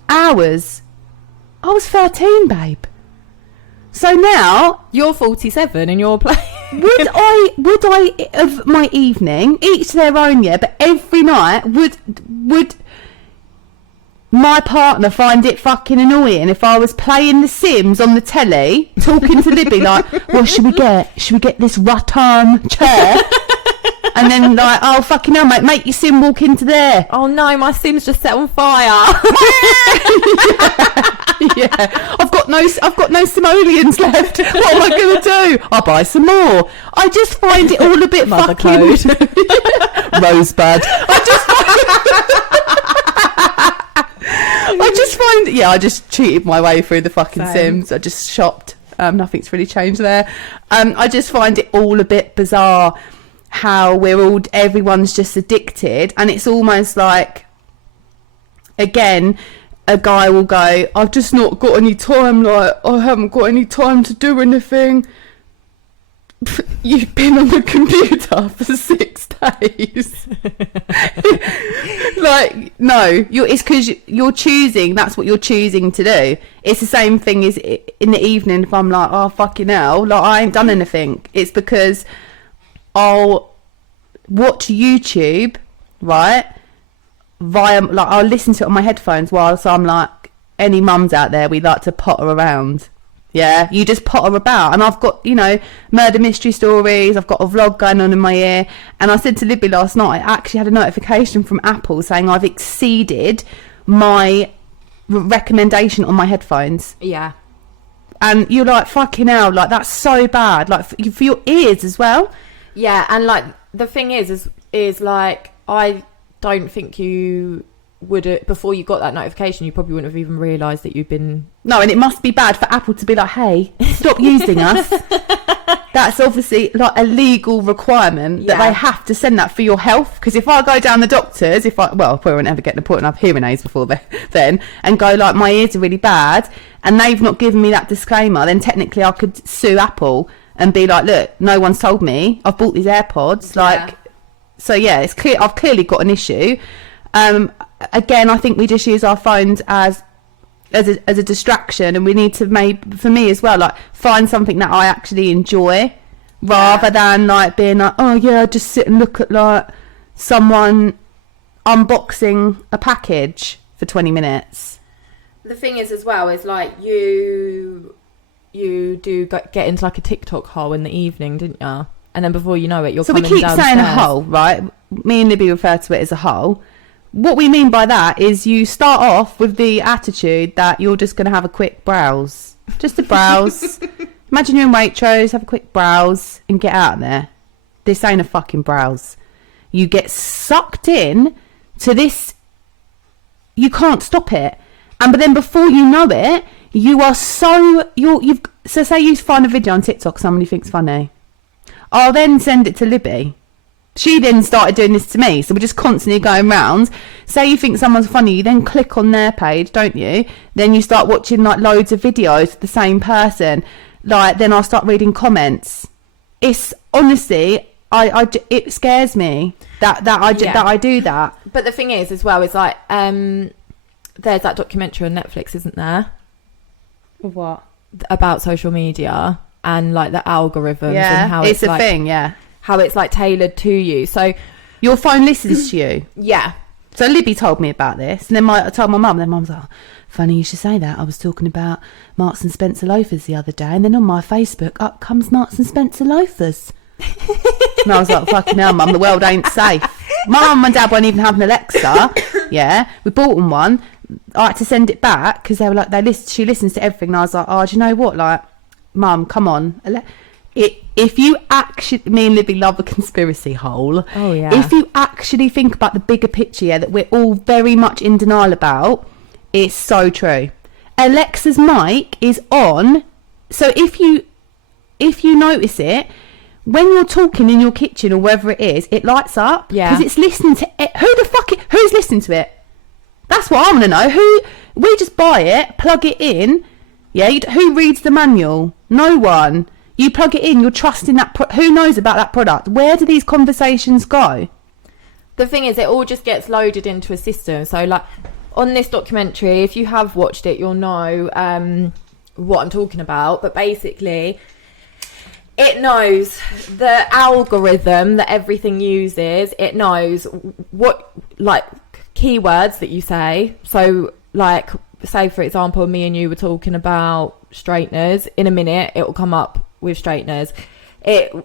Hours. I was 13, babe. So now you're 47 and you're playing. Would I of my evening, each their own, yeah, but every night would my partner find it fucking annoying if I was playing The Sims on the telly, talking to Libby like, well, should we get this rattan chair? And then like, oh fucking hell, mate, make your sim walk into there. Oh no, my sim's just set on fire. Yeah. I've got no simoleons left. What am I gonna do? I'll buy some more. I just find it all a bit Mother fucking Rosebud. I just cheated my way through the fucking Sims. I just shopped. Nothing's really changed there. I just find it all a bit bizarre. how everyone's just addicted, and it's almost like, again, a guy will go, I've just not got any time, like, I haven't got any time to do anything. You've been on the computer for 6 days. Like, no, it's because you're choosing, that's what you're choosing to do. It's the same thing as in the evening if I'm like, oh, fucking hell, like, I ain't done anything. It's because I'll watch YouTube, right, like, I'll listen to it on my headphones whilst I'm like, any mums out there, we like to potter around. Yeah, you just potter about, and I've got, murder mystery stories, I've got a vlog going on in my ear, and I said to Libby last night, I actually had a notification from Apple saying I've exceeded my recommendation on my headphones. Yeah. And you're like, fucking hell, like, that's so bad, like, for your ears as well. Yeah, and, like, the thing is like, I don't think you would, before you got that notification, you probably wouldn't have even realised that you'd been... No, and it must be bad for Apple to be like, hey, stop using us. That's obviously like a legal requirement that they have to send that for your health. Because if I go down the doctors, I probably won't ever get to the point and I've hearing aids before then, and go like, my ears are really bad, and they've not given me that disclaimer, then technically I could sue Apple and be like, look, no one's told me, I've bought these AirPods, like, so yeah, it's clear, I've clearly got an issue. Again, I think we just use our phones as a distraction, and we need to, for me as well, like, find something that I actually enjoy, rather than like being like, oh yeah, just sit and look at like someone unboxing a package for 20 minutes. The thing is as well is like you do get into like a TikTok hole in the evening, didn't you? And then before you know it, you're coming downstairs. So we keep saying a hole, right? Me and Libby refer to it as a hole. What we mean by that is you start off with the attitude that you're just going to have a quick browse. Just a browse. Imagine you're in Waitrose, have a quick browse and get out of there. This ain't a fucking browse. You get sucked in to this. You can't stop it. But then before you know it, you are so... So say you find a video on TikTok somebody thinks funny. I'll then send it to Libby. She then started doing this to me, so we're just constantly going round. Say you think someone's funny, you then click on their page, don't you? Then you start watching like loads of videos of the same person. Like, then I'll start reading comments. It's honestly, it scares me that I do that. But the thing is, as well, is like, there's that documentary on Netflix, isn't there? What? About social media and like the algorithms and how it's a like, thing, yeah. How it's like tailored to you. So your phone listens to you. Yeah. So Libby told me about this, and then I told my mum, and then mum's like, funny you should say that. I was talking about Marks and Spencer loafers the other day, and then on my Facebook, up comes Marks and Spencer loafers. And I was like, fucking hell, mum, the world ain't safe. My mum and dad won't even have an Alexa. Yeah, we bought them one. I had to send it back because they were like, she listens to everything, and I was like, oh, do you know what? Like, mum, come on. If you actually, me and Libby love a conspiracy hole. Oh yeah. If you actually think about the bigger picture, that we're all very much in denial about, it's so true. Alexa's mic is on, so if you notice it, when you're talking in your kitchen or wherever it is, it lights up. Yeah. Because it's listening to it. Who's listening to it? That's what I want to know. We just buy it, plug it in. Yeah. Who reads the manual? No one. You plug it in, you're trusting that... who knows about that product? Where do these conversations go? The thing is, it all just gets loaded into a system. So, like, on this documentary, if you have watched it, you'll know what I'm talking about. But basically, it knows the algorithm that everything uses. It knows what, like, keywords that you say. So, like, say, for example, me and you were talking about straighteners. In a minute, it will come up with straighteners. It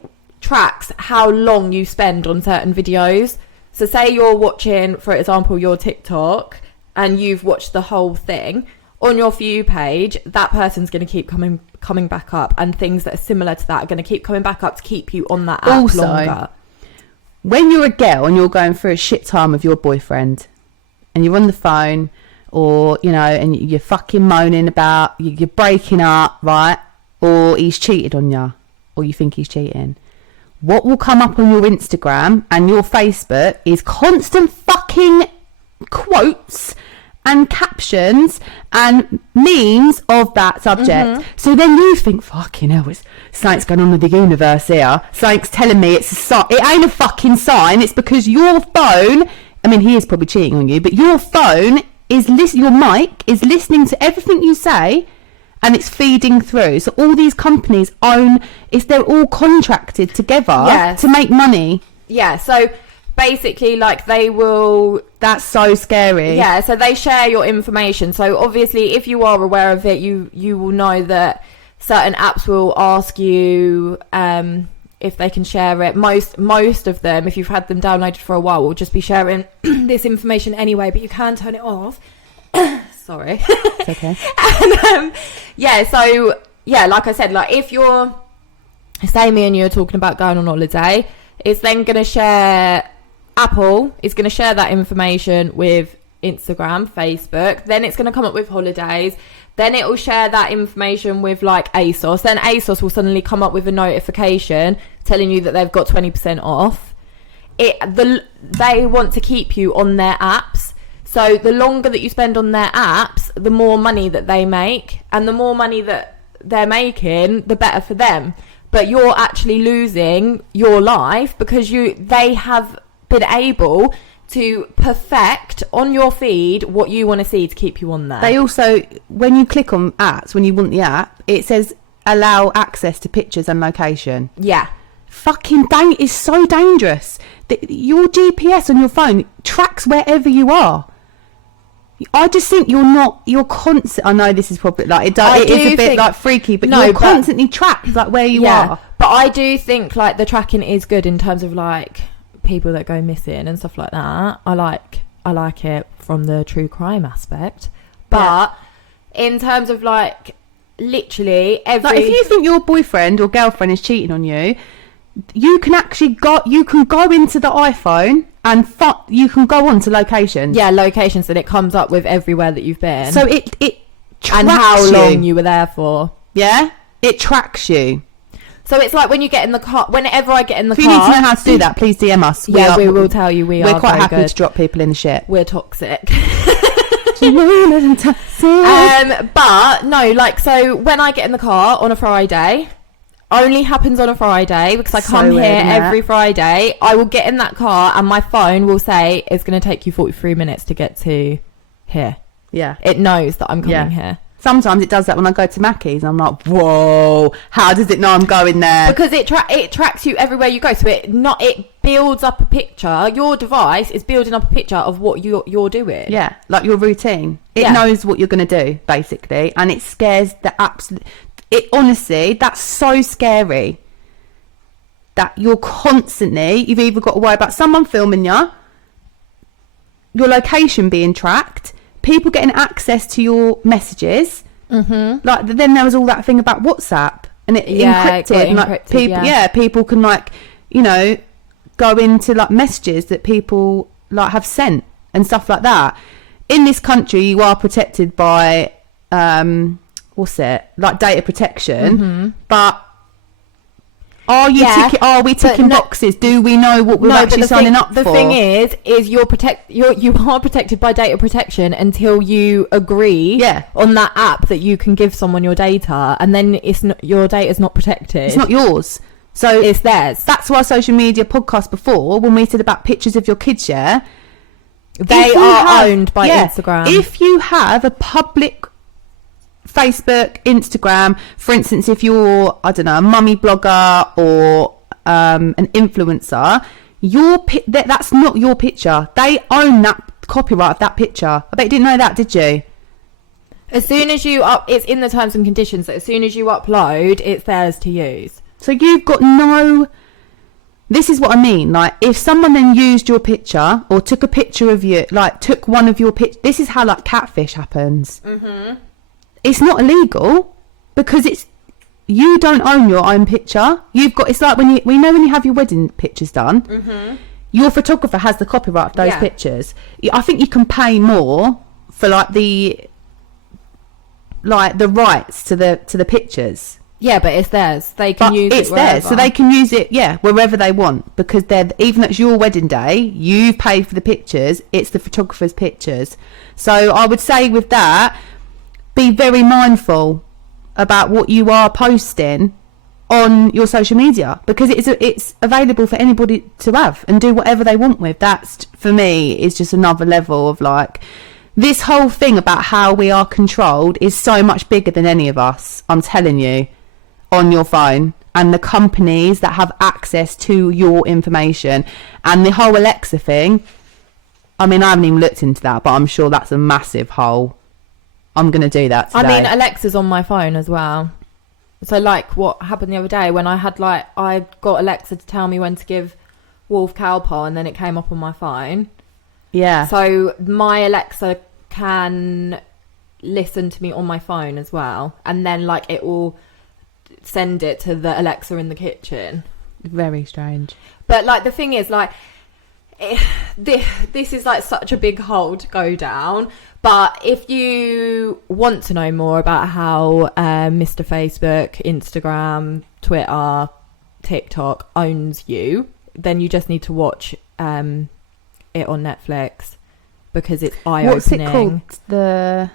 tracks how long you spend on certain videos. So say you're watching, for example, your TikTok, and you've watched the whole thing. On your For You page, that person's going to keep coming back up, and things that are similar to that are going to keep coming back up to keep you on that app longer. When you're a girl and you're going through a shit time with your boyfriend, and you're on the phone, or, and you're fucking moaning about you're breaking up, right? Or he's cheated on you, or you think he's cheating. what will come up on your Instagram and your Facebook is constant fucking quotes and captions and memes of that subject. So then you think, fucking hell, it's something's going on with the universe here. Something's telling me it's a sign. It ain't a fucking sign. It's because your phone, I mean, he is probably cheating on you, but your phone is your mic is listening to everything you say, and it's feeding through. So all these companies they're all contracted together to make money. Yeah, so basically, like, they will... That's so scary. Yeah, so they share your information. So obviously, if you are aware of it, you will know that certain apps will ask you if they can share it. Most of them, if you've had them downloaded for a while, will just be sharing this information anyway, but you can turn it off. Sorry. It's okay. And, like I said, like, if you're... Say me and you are talking about going on holiday, it's then going to share... Apple is going to share that information with Instagram, Facebook. Then it's going to come up with holidays. Then it will share that information with, like, ASOS. Then ASOS will suddenly come up with a notification telling you that they've got 20% off. They want to keep you on their apps. So the longer that you spend on their apps, the more money that they make. And the more money that they're making, the better for them. But you're actually losing your life because they have been able to perfect on your feed what you want to see to keep you on there. They also, when you click on apps, when you want the app, it says allow access to pictures and location. Yeah. Fucking it's so dangerous. Your GPS on your phone tracks wherever you are. I just think you're constant. I know this is probably like it is a bit like freaky, but you're constantly tracked like where you are. But I do think like the tracking is good in terms of like people that go missing and stuff like that. I like it from the true crime aspect, but in terms of like literally like if you think your boyfriend or girlfriend is cheating on you, you can actually go into the iPhone and you can go on to locations. Yeah, locations, and it comes up with everywhere that you've been. So it tracks and how long you were there for. Yeah, it tracks you. So it's like when you get in the car, whenever I get in the car... If you need to know how to do that, please DM us. Yeah, we will tell you. We're quite happy to drop people in the shit. We're toxic. But no, like, so when I get in the car on a Friday, only happens on a Friday because I come here every Friday. I will get in that car and my phone will say it's going to take you 43 minutes to get to here. Yeah. It knows that I'm coming here. Sometimes it does that when I go to Mackey's. I'm like, whoa, how does it know I'm going there? Because it tracks you everywhere you go. So it builds up a picture. Your device is building up a picture of what you're doing. Yeah, like your routine. It knows what you're going to do, basically. And it scares the absolute... honestly, that's so scary. That you've either got to worry about someone filming you, your location being tracked, people getting access to your messages. Like then there was all that thing about WhatsApp and it encrypted, and like people can like, you know, go into like messages that people like have sent and stuff like that. In this country you are protected by like data protection, but are we ticking boxes? Do we know what we're actually signing up for? The thing is you are protected by data protection until you agree on that app that you can give someone your data, and then your data is not protected. It's not yours, so it's theirs. That's why social media podcast before, when we said about pictures of your kids, they are owned by Instagram. If you have a public Facebook, Instagram, for instance, if you're, I don't know, a mummy blogger or an influencer, that's not your picture. They own that copyright of that picture. I bet you didn't know that, did you? As soon as it's in the terms and conditions that as soon as you upload, it's theirs to use. So you've got this is what I mean. Like, if someone then used your picture or took a picture of you, like took one of your pictures, this is how like catfish happens. It's not illegal because you don't own your own picture. It's like when you have your wedding pictures done, your photographer has the copyright of those pictures. I think you can pay more for like the rights to the pictures. Yeah, but it's theirs. They can use it wherever. Theirs, so they can use it, wherever they want, because even though it's your wedding day, you've paid for the pictures, it's the photographer's pictures. So I would say with that, be very mindful about what you are posting on your social media, because it's available for anybody to have and do whatever they want with. That's, for me, is just another level of like, this whole thing about how we are controlled is so much bigger than any of us, I'm telling you, on your phone, and the companies that have access to your information. And the whole Alexa thing, I mean, I haven't even looked into that, but I'm sure that's a massive hole. I'm going to do that today. I mean, Alexa's on my phone as well. So, like, what happened the other day when I got Alexa to tell me when to give Wolf Cowpaw, and then it came up on my phone. Yeah. So, my Alexa can listen to me on my phone as well. And then, like, it will send it to the Alexa in the kitchen. Very strange. But, like, the thing is, like, this is, like, such a big hole to go down. But if you want to know more about how Mr. Facebook, Instagram, Twitter, TikTok owns you, then you just need to watch it on Netflix, because it's eye-opening. What's it called?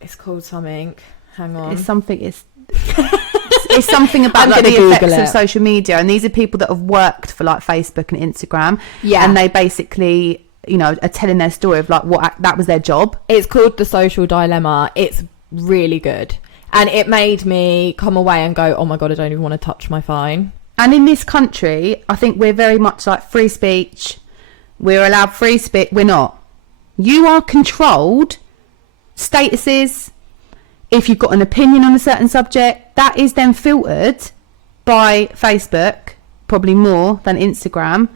It's called something. Hang on. It's something. It's something about like the effects of social media, and these are people that have worked for like Facebook and Instagram. Yeah, and they basically, you know, are telling their story of like what that was their job. It's called The Social Dilemma. It's really good, and it made me come away and go, oh my god, I don't even want to touch my phone. And in this country, I think we're very much like free speech. We're allowed free speech. We're not. You are controlled. Statuses. If you've got an opinion on a certain subject, that is then filtered by Facebook, probably more than Instagram.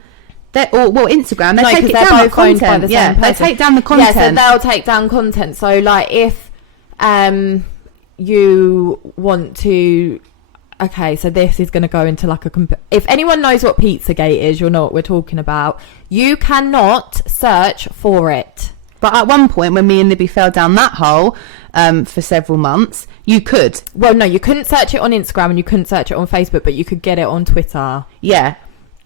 Instagram, they take it down the content. They take down the content. Yeah, so they'll take down content. So, like, if you want to... Okay, so this is going to go into like if anyone knows what Pizzagate is, you'll know what we're talking about. You cannot search for it. But at one point, when me and Libby fell down that hole for several months, you could. Well, no, you couldn't search it on Instagram and you couldn't search it on Facebook, but you could get it on Twitter. Yeah.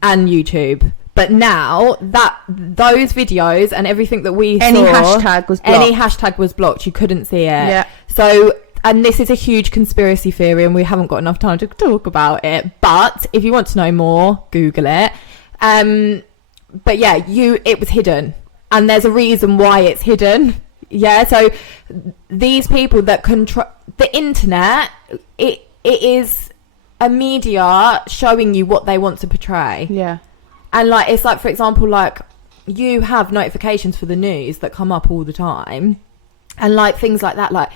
And YouTube. But now that those videos and everything that we any saw... Any hashtag was blocked. You couldn't see it. Yeah. So... And this is a huge conspiracy theory, and we haven't got enough time to talk about it. But if you want to know more, Google it. But yeah, it was hidden, and there's a reason why it's hidden. Yeah, so these people that control the internet, it is a media showing you what they want to portray. Yeah, and like it's like, for example, like you have notifications for the news that come up all the time, and like things like that, like.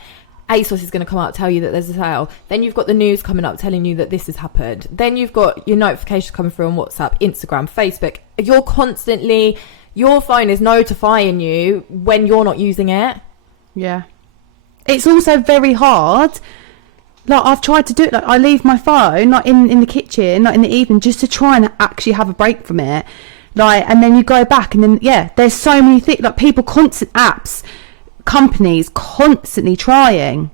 ASOS is going to come out, tell you that there's a sale. Then you've got the news coming up telling you that this has happened. Then you've got your notifications coming through on WhatsApp, Instagram, Facebook. Your phone is notifying you when you're not using it. Yeah. It's also very hard. Like, I've tried to do it. Like, I leave my phone like in the kitchen, like in the evening, just to try and actually have a break from it. Like, and then you go back, and then there's so many things. Like, people, constant apps. Companies constantly trying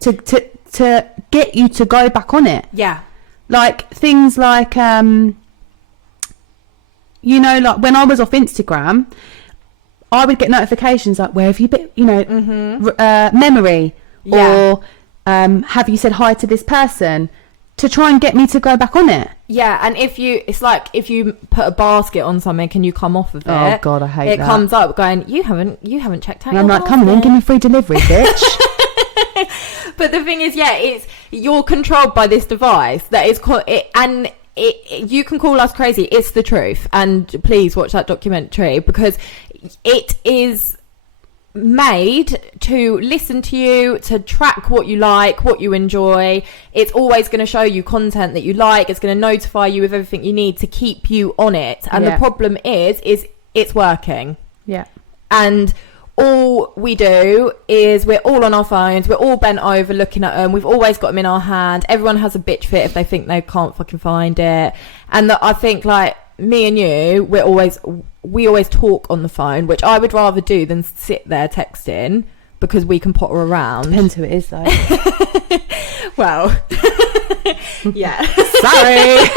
to get you to go back on it. Yeah. Like things like like when I was off Instagram, I would get notifications like, where have you been, memory, or have you said hi to this person, to try and get me to go back on it. Yeah, and it's like if you put a basket on something and you come off of it. Oh God, I hate that. It comes up going, you haven't checked out. And I'm like, come on then, give me free delivery, bitch. But the thing is, you're controlled by this device that is you can call us crazy. It's the truth, and please watch that documentary, because it is made to listen to you, to track what you like, what you enjoy. It's always going to show you content that you like. It's going to notify you with everything you need to keep you on it. And the problem is it's working. Yeah. And all we do is we're all on our phones, we're all bent over looking at them, we've always got them in our hand. Everyone has a bitch fit if they think they can't fucking find it. And I think, like, me and you, we always talk on the phone, which I would rather do than sit there texting, because we can potter around. Depends who it is, though. Well, yeah. Sorry.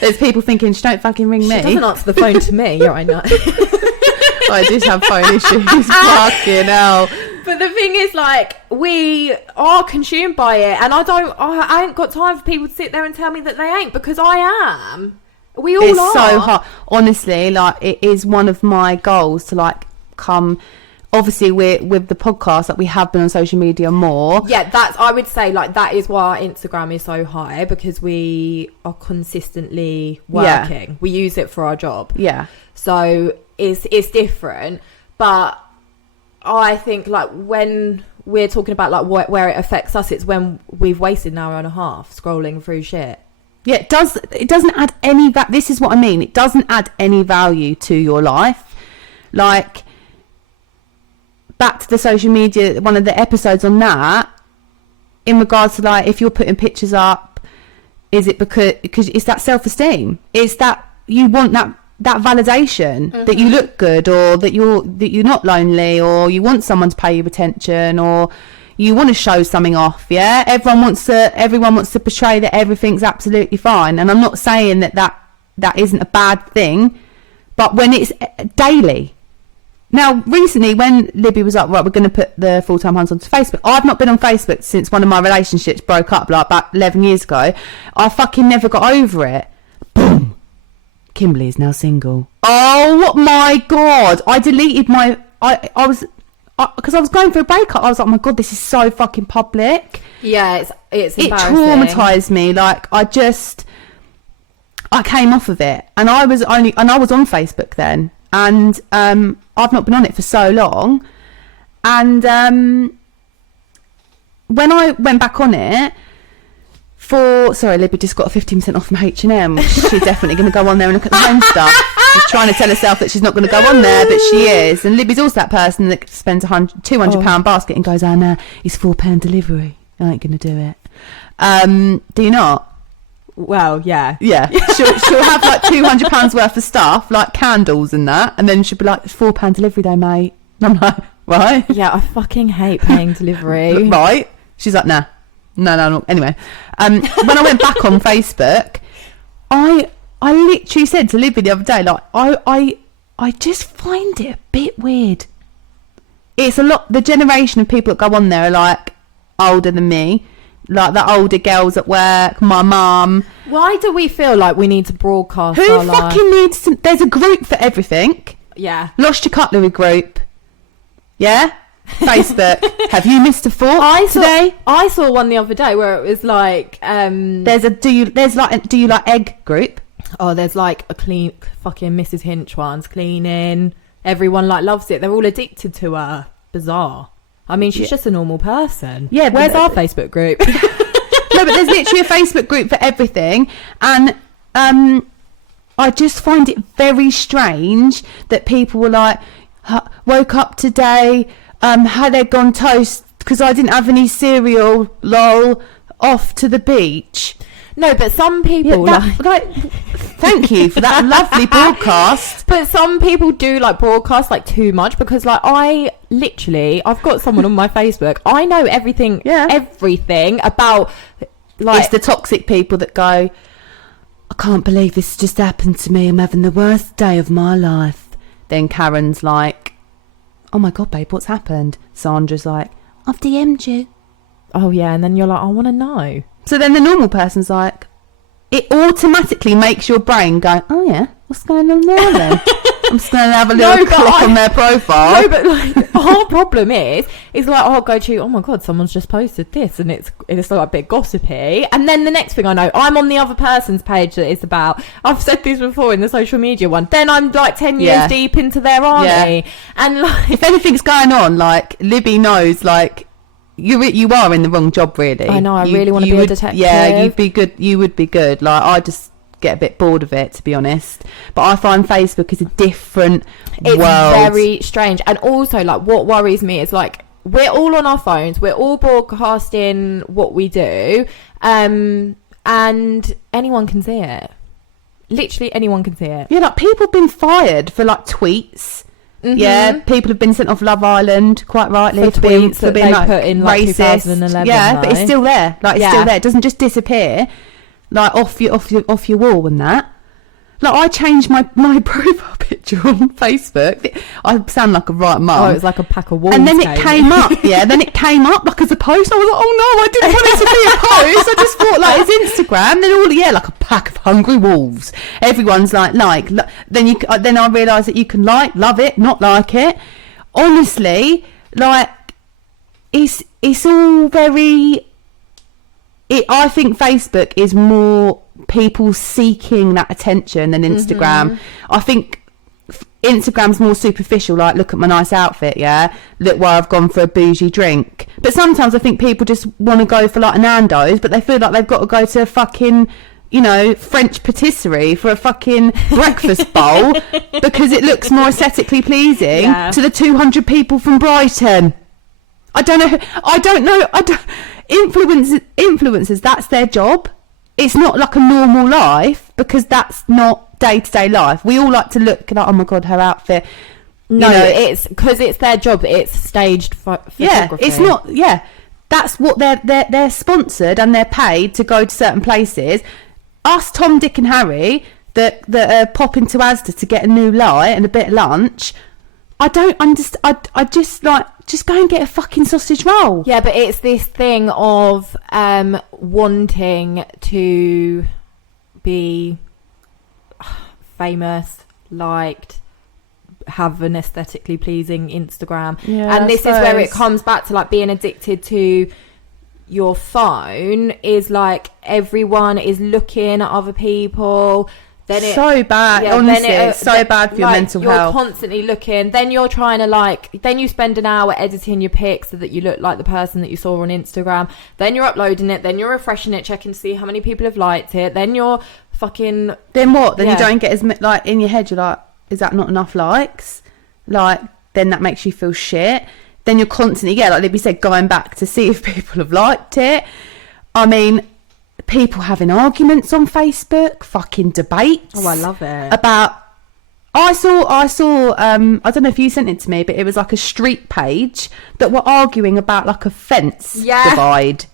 There's people thinking, she don't fucking ring me. She doesn't answer the phone to me. Yeah, I know. I just have phone issues. Fucking hell. But the thing is, like, we are consumed by it, and I ain't got time for people to sit there and tell me that they ain't, because I am. We all it's are. So hard. Honestly, like, it is one of my goals to, like, come. Obviously, we're with the podcast, like, we have been on social media more. Yeah, I would say, like, that is why our Instagram is so high, because we are consistently working. Yeah. We use it for our job. Yeah. So it's different, but I think, like, when we're talking about, like, where it affects us, it's when we've wasted an hour and a half scrolling through shit. Yeah, it doesn't add any this is what I mean. It doesn't add any value to your life. Like, back to the social media, one of the episodes on that, in regards to, like, if you're putting pictures up, is it because it's that self-esteem? It's that you want that validation, that you look good, or that you're not lonely, or you want someone to pay you attention, or you want to show something off. Yeah, everyone wants to portray that everything's absolutely fine, and I'm not saying that isn't a bad thing, but when it's daily. Now, recently, when Libby was like, right, we're going to put the Full-Time Huns onto Facebook, I've not been on Facebook since one of my relationships broke up, like, about 11 years ago. I fucking never got over it. Boom. Kimberley is now single. Oh my God. I deleted my... because I was going through a breakup. I was like, oh my God, this is so fucking public. Yeah, it's embarrassing. It traumatised me. Like, I came off of it. And I was on Facebook then. And I've not been on it for so long. And when I went back on it, sorry, Libby just got a 15% off from H&M. She's definitely going to go on there and look at the home stuff. She's trying to tell herself that she's not going to go on there, but she is. And Libby's also that person that spends £200 basket and goes, oh no, it's £4 delivery. I ain't going to do it. Do you not? Well, yeah. Yeah. She'll have like £200 worth of stuff, like candles and that, and then she'll be like, it's £4 delivery though, mate. And I'm like, right? Yeah, I fucking hate paying delivery. Right? She's like, nah. No. Anyway, when I went back on Facebook, I literally said to Libby the other day, like, I just find it a bit weird. It's a lot. The generation of people that go on there are like older than me, like the older girls at work, my mum. Why do we feel like we need to broadcast Who our fucking needs some? There's a group for everything. Yeah. Lost your cutlery group. Yeah. Facebook. Have you missed a fork today? I saw one the other day where it was like there's a do you like egg group? Oh, there's like a clean fucking Mrs. Hinch one's cleaning. Everyone like loves it. They're all addicted to her. Bizarre. I mean, she's just a normal person. Yeah. Where's our Facebook group? No, but there's literally a Facebook group for everything, and I just find it very strange that people were like, woke up today, had egg on toast because I didn't have any cereal, lol, off to the beach. No, but some people thank you for that lovely broadcast. But some people do like broadcast like too much, because like I've got someone on my Facebook. I know everything about, like, it's the toxic people that go, I can't believe this just happened to me. I'm having the worst day of my life. Then Karen's like, oh my God, babe, what's happened? Sandra's like, I've DM'd you. Oh yeah, and then you're like, I want to know. So then the normal person's like, it automatically makes your brain go, oh yeah, what's going on there then? I'm just going to have a little click on their profile. No, but like, our problem is like, I'll go to, oh my God, someone's just posted this, and it's like a bit gossipy. And then the next thing I know, I'm on the other person's page that it's about, I've said this before in the social media one, then I'm like 10 years deep into their army. Yeah. And like, if anything's going on, like, Libby knows, like, you are in the wrong job, really. I know. I really want to be a detective. Yeah, you'd be good. You would be good. Like, I just get a bit bored of it, to be honest. But I find Facebook is a different world. It's very strange. And also, like, what worries me is, like, we're all on our phones. We're all broadcasting what we do, and anyone can see it. Literally, anyone can see it. Yeah, like, people have been fired for like tweets. Yeah, people have been sent off Love Island, quite rightly, For being tweets that they like, put in, like, racist. 2011, Yeah, but it's though. still there. Like, it's still there. It doesn't just disappear, like, off your wall and that. Like, I changed my profile picture on Facebook. I sound like a right mum. Oh, it was like a pack of wolves. And then it came up, then it came up like as a post. And I was like, oh no, I didn't want it to be a post. I just thought, like, it's Instagram. Then like a pack of hungry wolves. Everyone's like. Then I realised that you can love it, not like it. Honestly, like, it's all very. I think Facebook is more people seeking that attention than Instagram. I think Instagram's more superficial, like, look at my nice outfit, look where I've gone for a bougie drink. But sometimes I think people just want to go for like a Nando's, but they feel like they've got to go to a fucking, French patisserie for a fucking breakfast bowl because it looks more aesthetically pleasing to the 200 people from Brighton. I don't know. Influencers, that's their job. It's not like a normal life because that's not day-to-day life. We all like to look like, oh my God, her outfit. No, it's because it's their job. It's staged photography. Yeah, it's not. Yeah, that's what they're sponsored and they're paid to go to certain places. Us, Tom, Dick, and Harry that pop into Asda to get a new light and a bit of lunch. I don't understand. I just go and get a fucking sausage roll. Yeah, but it's this thing of wanting to be famous, liked, have an aesthetically pleasing Instagram. Yeah, and this is where it comes back to, like, being addicted to your phone. Is like everyone is looking at other people. Then so bad, honestly, it's so bad for your mental health. You're constantly looking. Then you're trying to then you spend an hour editing your pics so that you look like the person that you saw on Instagram. Then you're uploading it. Then you're refreshing it, checking to see how many people have liked it. Then you're fucking. Then what? Then you don't get as much, like, in your head. You're like, is that not enough likes? Like, then that makes you feel shit. Then you're constantly, like Libby said, going back to see if people have liked it. I mean, people having arguments on Facebook, fucking debates. Oh, I love it. I saw I don't know if you sent it to me, but it was like a street page that were arguing about like a fence divide.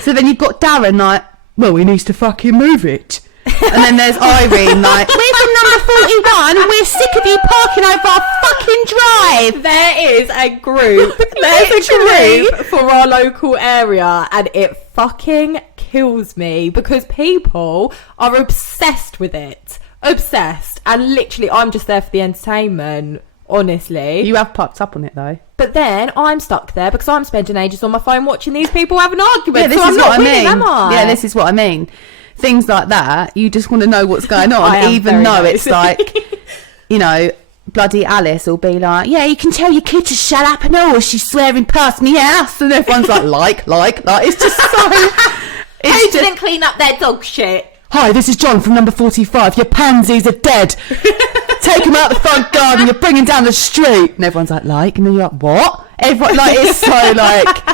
So then you've got Darren like, well, he needs to fucking move it. And then there's Irene like, we're from number 41 and we're sick of you parking over our fucking drive. There is a group. There's a group for our local area, and it fucking kills me because people are obsessed with it. Obsessed. And literally, I'm just there for the entertainment, honestly. You have popped up on it though. But then I'm stuck there because I'm spending ages on my phone watching these people have an argument. Yeah, this so is I'm what not I winning, mean. am I? Yeah, this is what I mean. Things like that, you just want to know what's going on, even though it's like, bloody Alice will be like, yeah, you can tell your kid to shut up and all, she's swearing past me house, and everyone's like, it's just so. Who didn't clean up their dog shit? Hi, this is John from number 45. Your pansies are dead. Take them out the front garden. You're bringing down the street. And everyone's like, and then you're like, what? Everyone, like, it's so like,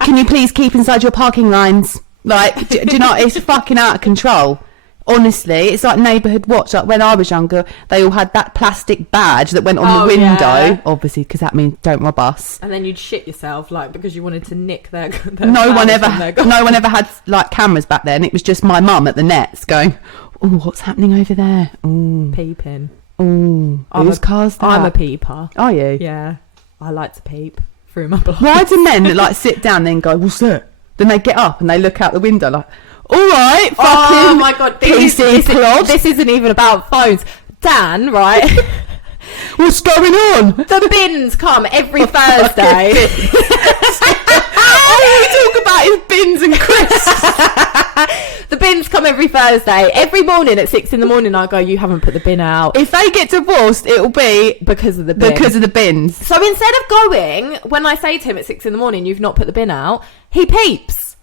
can you please keep inside your parking lines? Like, do you know, it's fucking out of control. Honestly, it's like Neighbourhood Watch. Like, when I was younger, they all had that plastic badge that went on the window, obviously, because that means don't rob us. And then you'd shit yourself, like, because you wanted to nick their no one ever had like cameras back then. It was just my mum at the nets going, oh, what's happening over there? Ooh. Peeping. Oh, whose car's that? I'm a peeper. Are you? Yeah, I like to peep through my blinds. Why do men like sit down and then go, what's that? Then they get up and they look out the window like, all right, fucking oh my God, this isn't even about phones. Dan, right? What's going on? The bins come every Thursday. All we talk about is bins and crisps. The bins come every Thursday. Every morning at 6 a.m, I go, you haven't put the bin out. If they get divorced, it'll be because of the bin. Because of the bins. So instead of going, when I say to him at 6 a.m, you've not put the bin out, he peeps.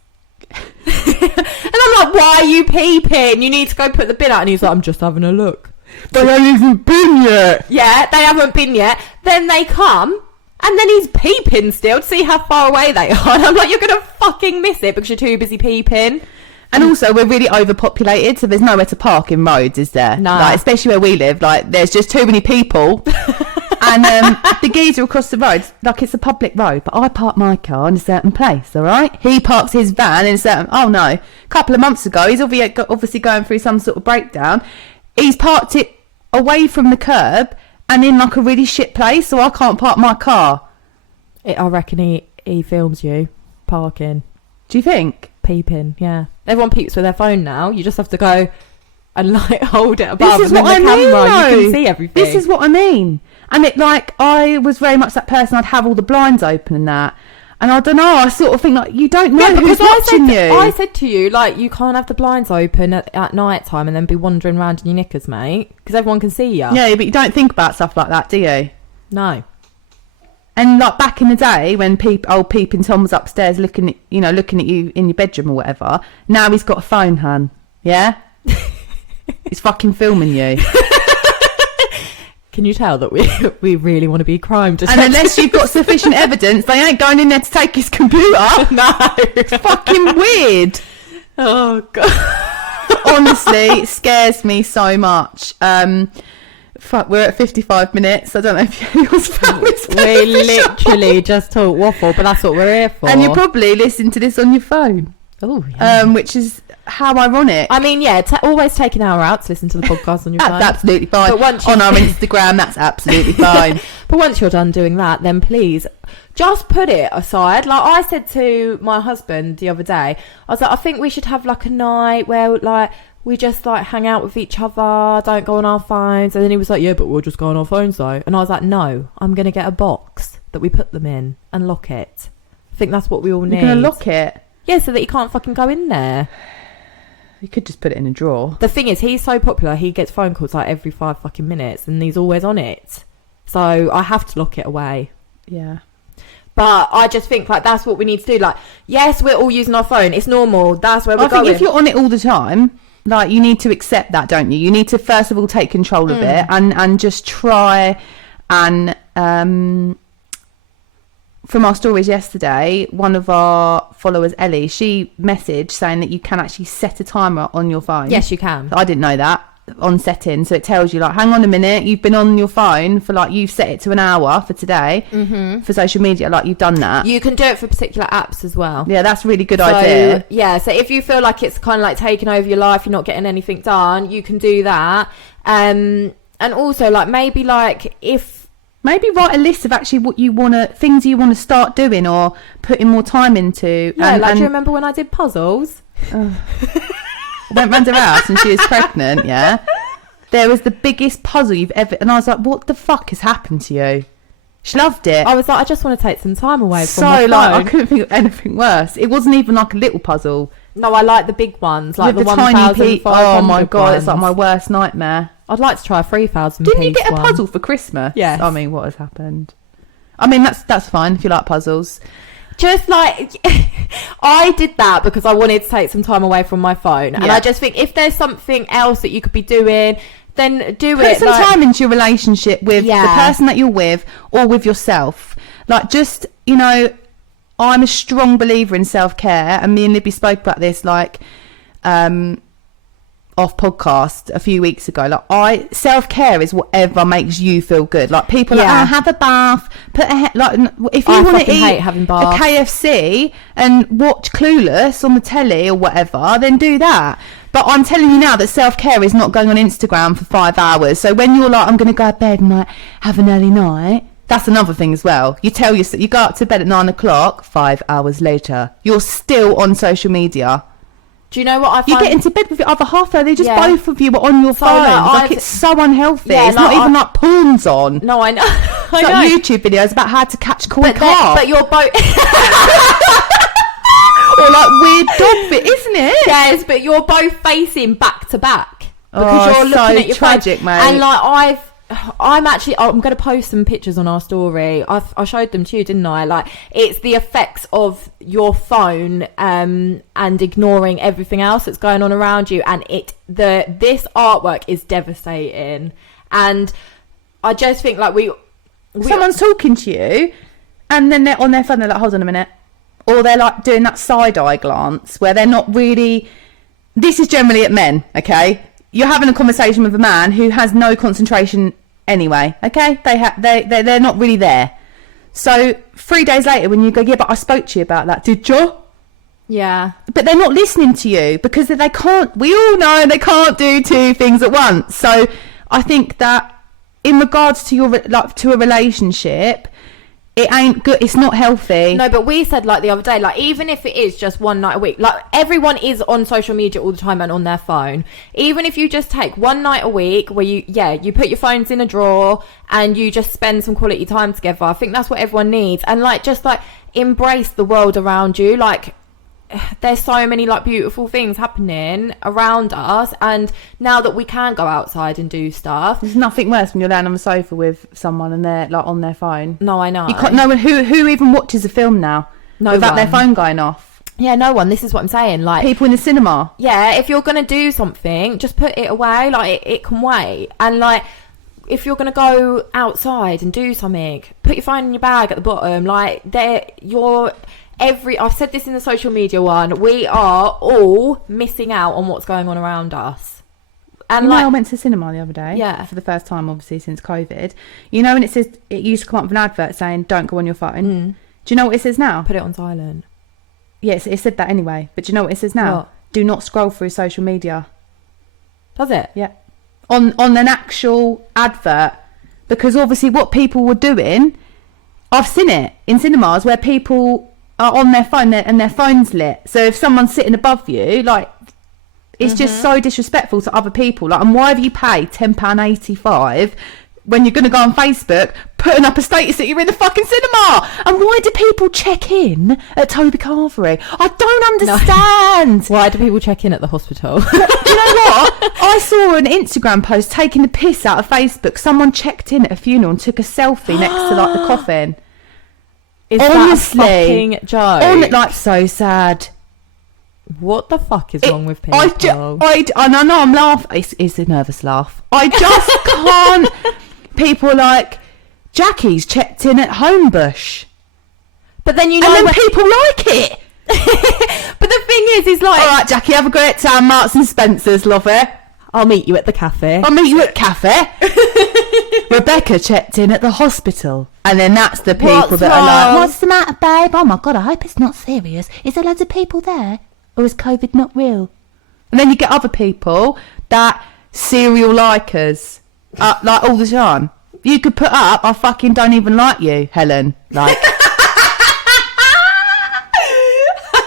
And I'm like, why are you peeping? You need to go put the bin out. And he's like, I'm just having a look. They haven't been yet. Yeah, they haven't been yet. Then they come, and then he's peeping still to see how far away they are. And I'm like, you're going to fucking miss it because you're too busy peeping. And also, we're really overpopulated, so there's nowhere to park in roads, is there? No. Like, especially where we live, like, there's just too many people. And the geezer across the road, like, it's a public road, but I park my car in a certain place, all right? He parks his van in a certain... Oh, no. A couple of months ago, he's obviously going through some sort of breakdown. He's parked it away from the curb and in, like, a really shit place, so I can't park my car. I reckon he films you parking. Do you think? Peeping, yeah. Everyone peeps with their phone now. You just have to go and like hold it above, This is and then what the I mean, camera, you though. can see everything. This is what I mean. And it, like, I was very much that person. I'd have all the blinds open and that. And I don't know, I sort of think, like, you don't know who's watching you. I said to you, like, you can't have the blinds open at night time and then be wandering around in your knickers, mate, because everyone can see you. Yeah, but you don't think about stuff like that, do you? No. And, like, back in the day when old Peeping Tom was upstairs looking at you in your bedroom or whatever, now he's got a phone, hun. Yeah? He's fucking filming you. Can you tell that we really want to be crime detectives? And unless you've got sufficient evidence, they ain't going in there to take his computer. No. It's fucking weird. Oh, God. Honestly, it scares me so much. Fuck, we're at 55 minutes. I don't know if anyone's found this. We literally just talk waffle, but that's what we're here for. And you're probably listening to this on your phone. Oh, yeah. Which is how ironic. I mean, yeah, always take an hour out to listen to the podcast on your phone. That's absolutely fine. But once on our Instagram, that's absolutely fine. But once you're done doing that, then please just put it aside. Like I said to my husband the other day, I was like, I think we should have like a night where like we just like hang out with each other, don't go on our phones. And then he was like, yeah, but we'll just go on our phones though. And I was like, no, I'm going to get a box that we put them in and lock it. I think that's what we all need. You're going to lock it? Yeah, so that you can't fucking go in there. You could just put it in a drawer. The thing is, he's so popular, he gets phone calls like every 5 fucking minutes and he's always on it. So I have to lock it away. Yeah. But I just think like that's what we need to do. Like, yes, we're all using our phone. It's normal. That's where we're going. I think if you're on it all the time, like, you need to accept that, don't you? You need to first of all take control of it and just try and from our stories yesterday, one of our followers, Ellie, she messaged saying that you can actually set a timer on your phone. Yes, you can. I didn't know that. On settings, so it tells you like, hang on a minute, you've been on your phone for like, you've set it to an hour for today for social media, like you've done that. You can do it for particular apps as well. Yeah, that's a really good idea. Yeah, so if you feel like it's kind of like taking over your life, you're not getting anything done, you can do that. And also like maybe write a list of actually what you want to, things you want to start doing or putting more time into. Yeah, do you remember when I did puzzles? Went round her house and she was pregnant, yeah? There was the biggest puzzle you've ever... And I was like, what the fuck has happened to you? She loved it. I was like, I just want to take some time away from my phone. So, like, I couldn't think of anything worse. It wasn't even like a little puzzle. No, I like the big ones, like with the tiny piece. Oh my God, ones. it's like my worst nightmare. I'd like to try a 3,000 Didn't you piece get a one. puzzle for Christmas? Yes. I mean, what has happened? I mean, that's fine if you like puzzles. Just like I did that because I wanted to take some time away from my phone, and I just think if there's something else that you could be doing, then do Put it. some time into your relationship with the person that you're with or with yourself. Like, just, you know, I'm a strong believer in self-care, and me and Libby spoke about this like off podcast a few weeks ago. Like, self-care is whatever makes you feel good. Like, people are like, have a bath, if you want to eat having a baths. KFC and watch Clueless on the telly or whatever, then do that. But I'm telling you now that self-care is not going on Instagram for 5 hours. So when you're like, I'm going to go to bed and like have an early night, that's another thing as well. You tell yourself, you go up to bed at 9 o'clock, 5 hours later, you're still on social media. Do you know what I find? You get into bed with your other half though. They just both of you are on your phone. Like, it's so unhealthy. Yeah, it's not even like porn's on. No, I know. It's like YouTube videos about how to catch a koi carp. But you're both... or like weird dog fit, isn't it? Yes, but you're both facing back to back. Because you're looking at your tragic, phone. mate. And like I'm going to post some pictures on our story. I showed them to you, didn't I? Like, it's the effects of your phone and ignoring everything else that's going on around you, and this artwork is devastating. And I just think like someone's talking to you and then they're on their phone, they're like, hold on a minute, or they're like doing that side eye glance where they're not really this is generally at men, okay? You're having a conversation with a man who has no concentration anyway, okay? They're not really there. So 3 days later when you go, yeah, but I spoke to you about that, did you? Yeah. But they're not listening to you because they can't, we all know they can't do two things at once. So I think that in regards to your, like, to a relationship, it ain't good. It's not healthy. No, but we said, like, the other day, like, even if it is just one night a week, like, everyone is on social media all the time and on their phone. Even if you just take one night a week where you put your phones in a drawer and you just spend some quality time together, I think that's what everyone needs. And, like, just, like, embrace the world around you. Like, there's so many, like, beautiful things happening around us, and now that we can go outside and do stuff, there's nothing worse when you're laying on the sofa with someone and they're, like, on their phone. No, I know. You can't. No one who even watches a film now without their phone going off. Yeah, no one. This is what I'm saying. Like, people in the cinema. Yeah, if you're gonna do something, just put it away. Like, it can wait. And, like, if you're gonna go outside and do something, put your phone in your bag at the bottom. Like, I've said this in the social media one, we are all missing out on what's going on around us. And, you know, like, I went to the cinema the other day. Yeah. For the first time, obviously, since COVID. You know, when it says, it used to come up with an advert saying, don't go on your phone. Do you know what it says now? Put it on silent. Yes, it said that anyway. But do you know what it says now? What? Do not scroll through social media. Does it? Yeah. On an actual advert. Because obviously what people were doing, I've seen it in cinemas where people are on their phone and their phone's lit. So if someone's sitting above you, like, it's just so disrespectful to other people. Like, and why have you paid £10.85 when you're going to go on Facebook putting up a status that you're in the fucking cinema? And why do people check in at Toby Carvery? I don't understand. No. Why do people check in at the hospital? You know what? I saw an Instagram post taking the piss out of Facebook. Someone checked in at a funeral and took a selfie next to, like, the coffin. Is honestly, that a fucking joke? Like, so sad. What the fuck is wrong with people? I know I'm laughing. It's a nervous laugh. I just can't. People like, Jackie's checked in at Homebush. But then, you know, and then people like it. But the thing is like, all right, Jackie, have a great time. Marks and Spencer's, love it. I'll meet you at the cafe. Rebecca checked in at the hospital. And then that's the people that are like, what's the matter, babe? Oh my God, I hope it's not serious. Is there loads of people there? Or is COVID not real? And then you get other people that serial likers, like, all the time. You could put up, I fucking don't even like you, Helen. Like.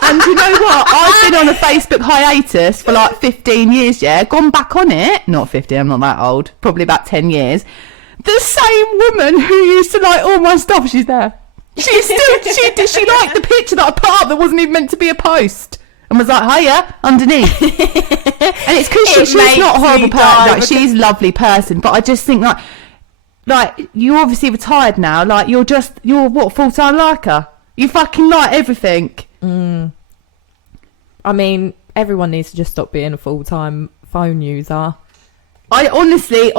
And you know what? I've been on a Facebook hiatus for like 15 years, yeah? Gone back on it. Not 15, I'm not that old. Probably about 10 years. The same woman who used to like all my stuff, she's there. She liked the picture that I put up that wasn't even meant to be a post. And was like, hiya, underneath. And it's because she's not a horrible person. Like, she's a lovely person. But I just think, like, you're obviously retired now. Like, you're what, full-time liker? You fucking like everything. I mean, everyone needs to just stop being a full-time phone user. I honestly,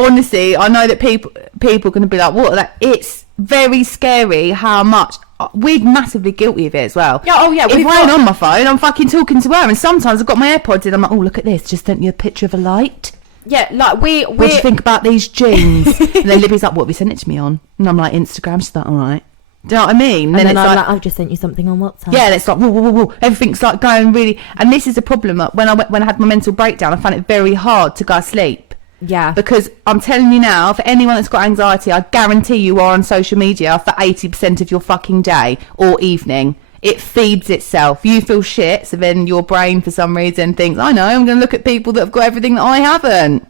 I know that people are going to be like, what? It's very scary how much. We're massively guilty of it as well. Yeah, oh yeah. If I ain't on my phone, I'm fucking talking to her, and sometimes I've got my AirPods in. I'm like, oh, look at this. Just sent you a picture of a light. Yeah, like what do you think about these jeans? And then Libby's like, what have you sent it to me on? And I'm like, Instagram. She's like, all right. Do you know what I mean? And then I'm like, I've just sent you something on WhatsApp. Yeah, and it's like, whoa, whoa, whoa, whoa. Everything's like going really. And this is a problem. When I had my mental breakdown, I found it very hard to go to sleep. Yeah. Because I'm telling you now, for anyone that's got anxiety, I guarantee you are on social media for 80% of your fucking day or evening. It feeds itself. You feel shit, so then your brain, for some reason, thinks, I know, I'm going to look at people that have got everything that I haven't.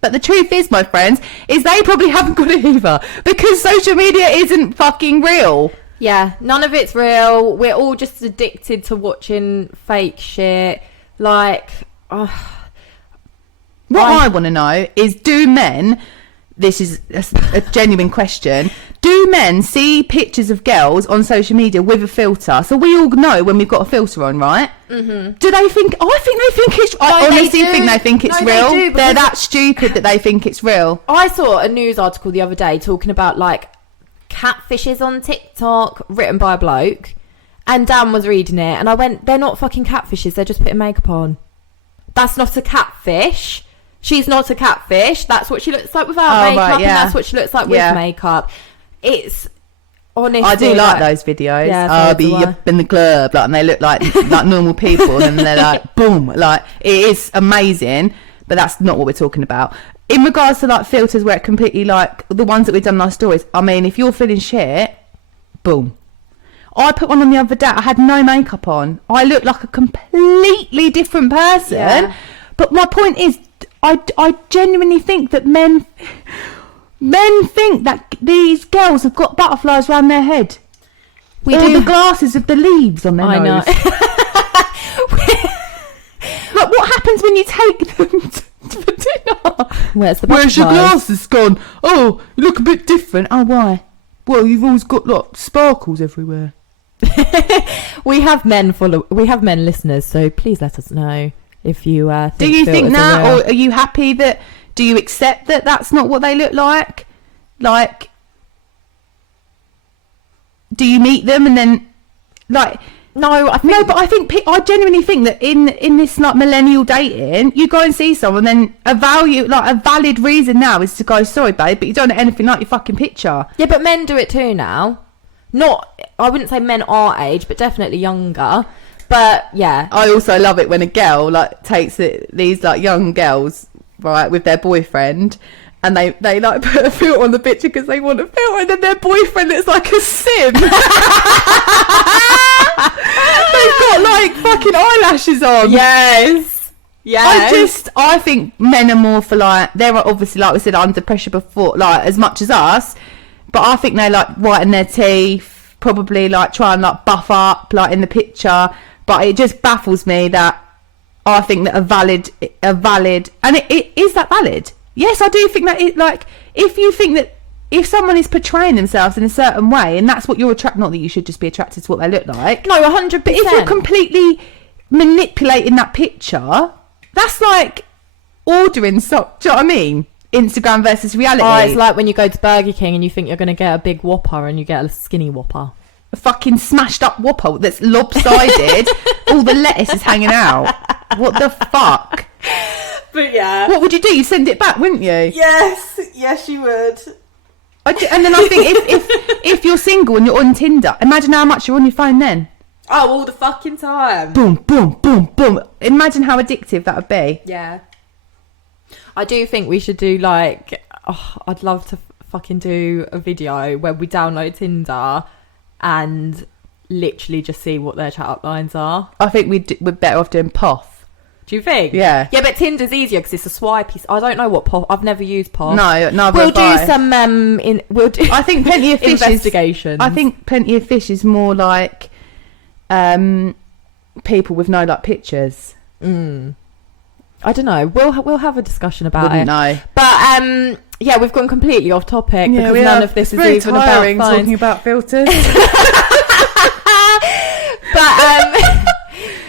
But the truth is, my friends, is they probably haven't got it either. Because social media isn't fucking real. Yeah, none of it's real. We're all just addicted to watching fake shit. Like, what I want to know is, do men, this is a genuine question, do men see pictures of girls on social media with a filter? So we all know when we've got a filter on, right? Mm-hmm. Do they think, I honestly think they think it's real. They're that stupid that they think it's real. I saw a news article the other day talking about, like, catfishes on TikTok written by a bloke, and Dan was reading it, and I went, they're not fucking catfishes, they're just putting makeup on. That's not a catfish. She's not a catfish. That's what she looks like without makeup, and that's what she looks like with makeup. It's honestly, I do like those videos. I'll be up in the club, like, and they look like normal people, and they're like, boom, like, it is amazing. But that's not what we're talking about. In regards to like filters, where it completely, like the ones that we've done in our stories. I mean, if you're feeling shit, boom. I put one on the other day. I had no makeup on. I looked like a completely different person. Yeah. But my point is, I genuinely think that men think that these girls have got butterflies around their head. The glasses of the leaves on their nose. Know. Like, what happens when you take them for dinner? Where's your glasses gone? Oh, you look a bit different. Oh, why? Well, you've always got like sparkles everywhere. We have men listeners, so please let us know if you think. Do you think that, or are you happy that? Do you accept that that's not what they look like? Like, do you meet them and then, like? No, but I genuinely think that in this like millennial dating, you go and see someone, then a valid reason now is to go, sorry babe, but you don't know anything like your fucking picture. Yeah, but men do it too now. I wouldn't say men our age, but definitely younger. But yeah, I also love it when a girl like takes these like young girls, right, with their boyfriend, and they like put a filter on the picture because they want a filter, and then their boyfriend looks like a sim. They've got like fucking eyelashes on. Yes. I think men are more for like, they're obviously, like we said, under pressure before, like as much as us, but I think they like whiten their teeth, probably like try and like buff up like in the picture. But it just baffles me that I think that a valid, and it is that valid? Yes, I do think that it, like, if you think that if someone is portraying themselves in a certain way, and that's what you're attracted, not that you should just be attracted to what they look like. No, 100%. But if you're completely manipulating that picture, that's like ordering, do you know what I mean? Instagram versus reality. Oh, it's like when you go to Burger King and you think you're going to get a big Whopper and you get a skinny Whopper. A fucking smashed up Whopper that's lopsided. All the lettuce is hanging out. What the fuck? But yeah. What would you do? You'd send it back, wouldn't you? Yes you would. And then I think if you're single and you're on Tinder, imagine how much you're on your phone then. Oh, all the fucking time. Boom, boom, boom, boom. Imagine how addictive that would be. Yeah. I do think we should do like, I'd love to fucking do a video where we download Tinder and literally just see what their chat up lines are. I think we're better off doing POF. Do you think? Yeah. Yeah, but Tinder's easier because it's a swipey. I don't know what POF. I've never used POF. No. We'll do some. We'll do. I think Plenty of Fish investigations. I think Plenty of Fish is more like people with no like pictures. I don't know. We'll have a discussion about Wouldn't it. know. But yeah, we've gone completely off topic because none of this is very even tiring about talking about filters. But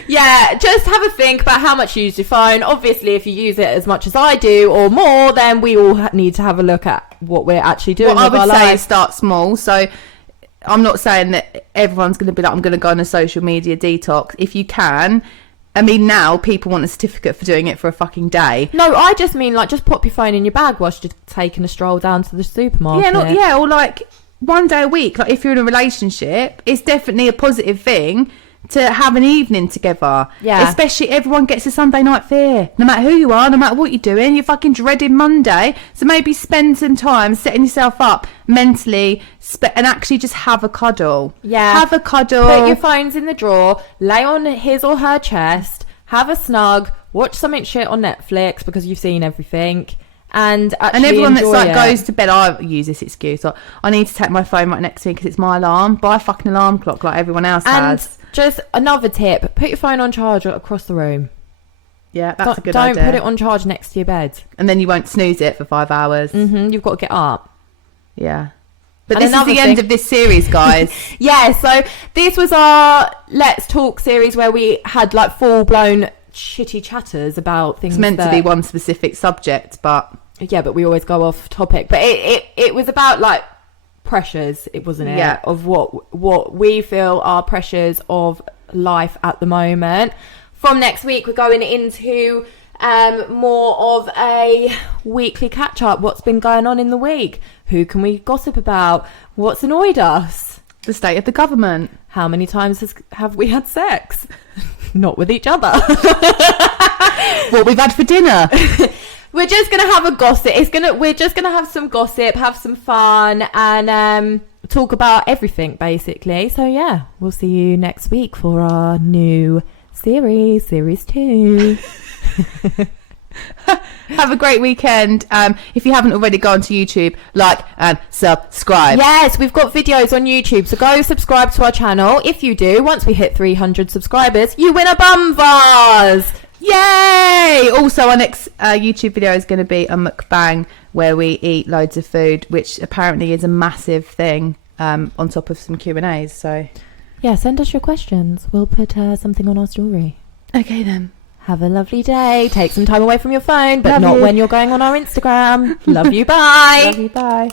yeah, just have a think about how much you use your phone. Obviously, if you use it as much as I do or more, then we all need to have a look at what we're actually doing with our lives. What I would say is start small. So I'm not saying that everyone's going to be like, I'm going to go on a social media detox. If you can. I mean, now people want a certificate for doing it for a fucking day. No, I just mean like just pop your phone in your bag whilst you're taking a stroll down to the supermarket. Yeah, or like one day a week. Like if you're in a relationship, it's definitely a positive thing to have an evening together. Yeah. Especially everyone gets a Sunday night fear. No matter who you are, no matter what you're doing, you're fucking dreading Monday. So maybe spend some time setting yourself up mentally and actually just have a cuddle. Yeah. Have a cuddle. Put your phones in the drawer, lay on his or her chest, have a snug, watch something shit on Netflix because you've seen everything. And everyone that's like goes to bed, I use this excuse, like, I need to take my phone right next to me because it's my alarm. Buy a fucking alarm clock like everyone else has. Just another tip, put your phone on charge across the room. Yeah, that's a good idea. Don't put it on charge next to your bed. And then you won't snooze it for 5 hours. You've got to get up. Yeah. But this is the end of this series, guys. Yeah, so this was our Let's Talk series where we had like full-blown shitty chatters about things. It's meant to be one specific subject, but... Yeah, but we always go off topic. But it was about like pressures, wasn't it? Yeah. Of what we feel are pressures of life at the moment. from next week, we're going into more of a weekly catch-up. What's been going on in the week? Who can we gossip about? What's annoyed us? The state of the government. How many times have we had sex? Not with each other. What we've had for dinner. We're just gonna have a gossip. We're just gonna have some gossip, have some fun, and talk about everything basically. So yeah, we'll see you next week for our new series 2. Have a great weekend. If you haven't already gone to YouTube, like and subscribe. Yes, we've got videos on YouTube, so go subscribe to our channel. If you do, once we hit 300 subscribers, you win a bum vase. Yay! Also, our next YouTube video is going to be a mukbang where we eat loads of food, which apparently is a massive thing, on top of some Q&As. So yeah, send us your questions. We'll put something on our story. okay then. Have a lovely day. Take some time away from your phone, but Love not you. when you're going on our Instagram. Love you. Bye. Love you. Bye.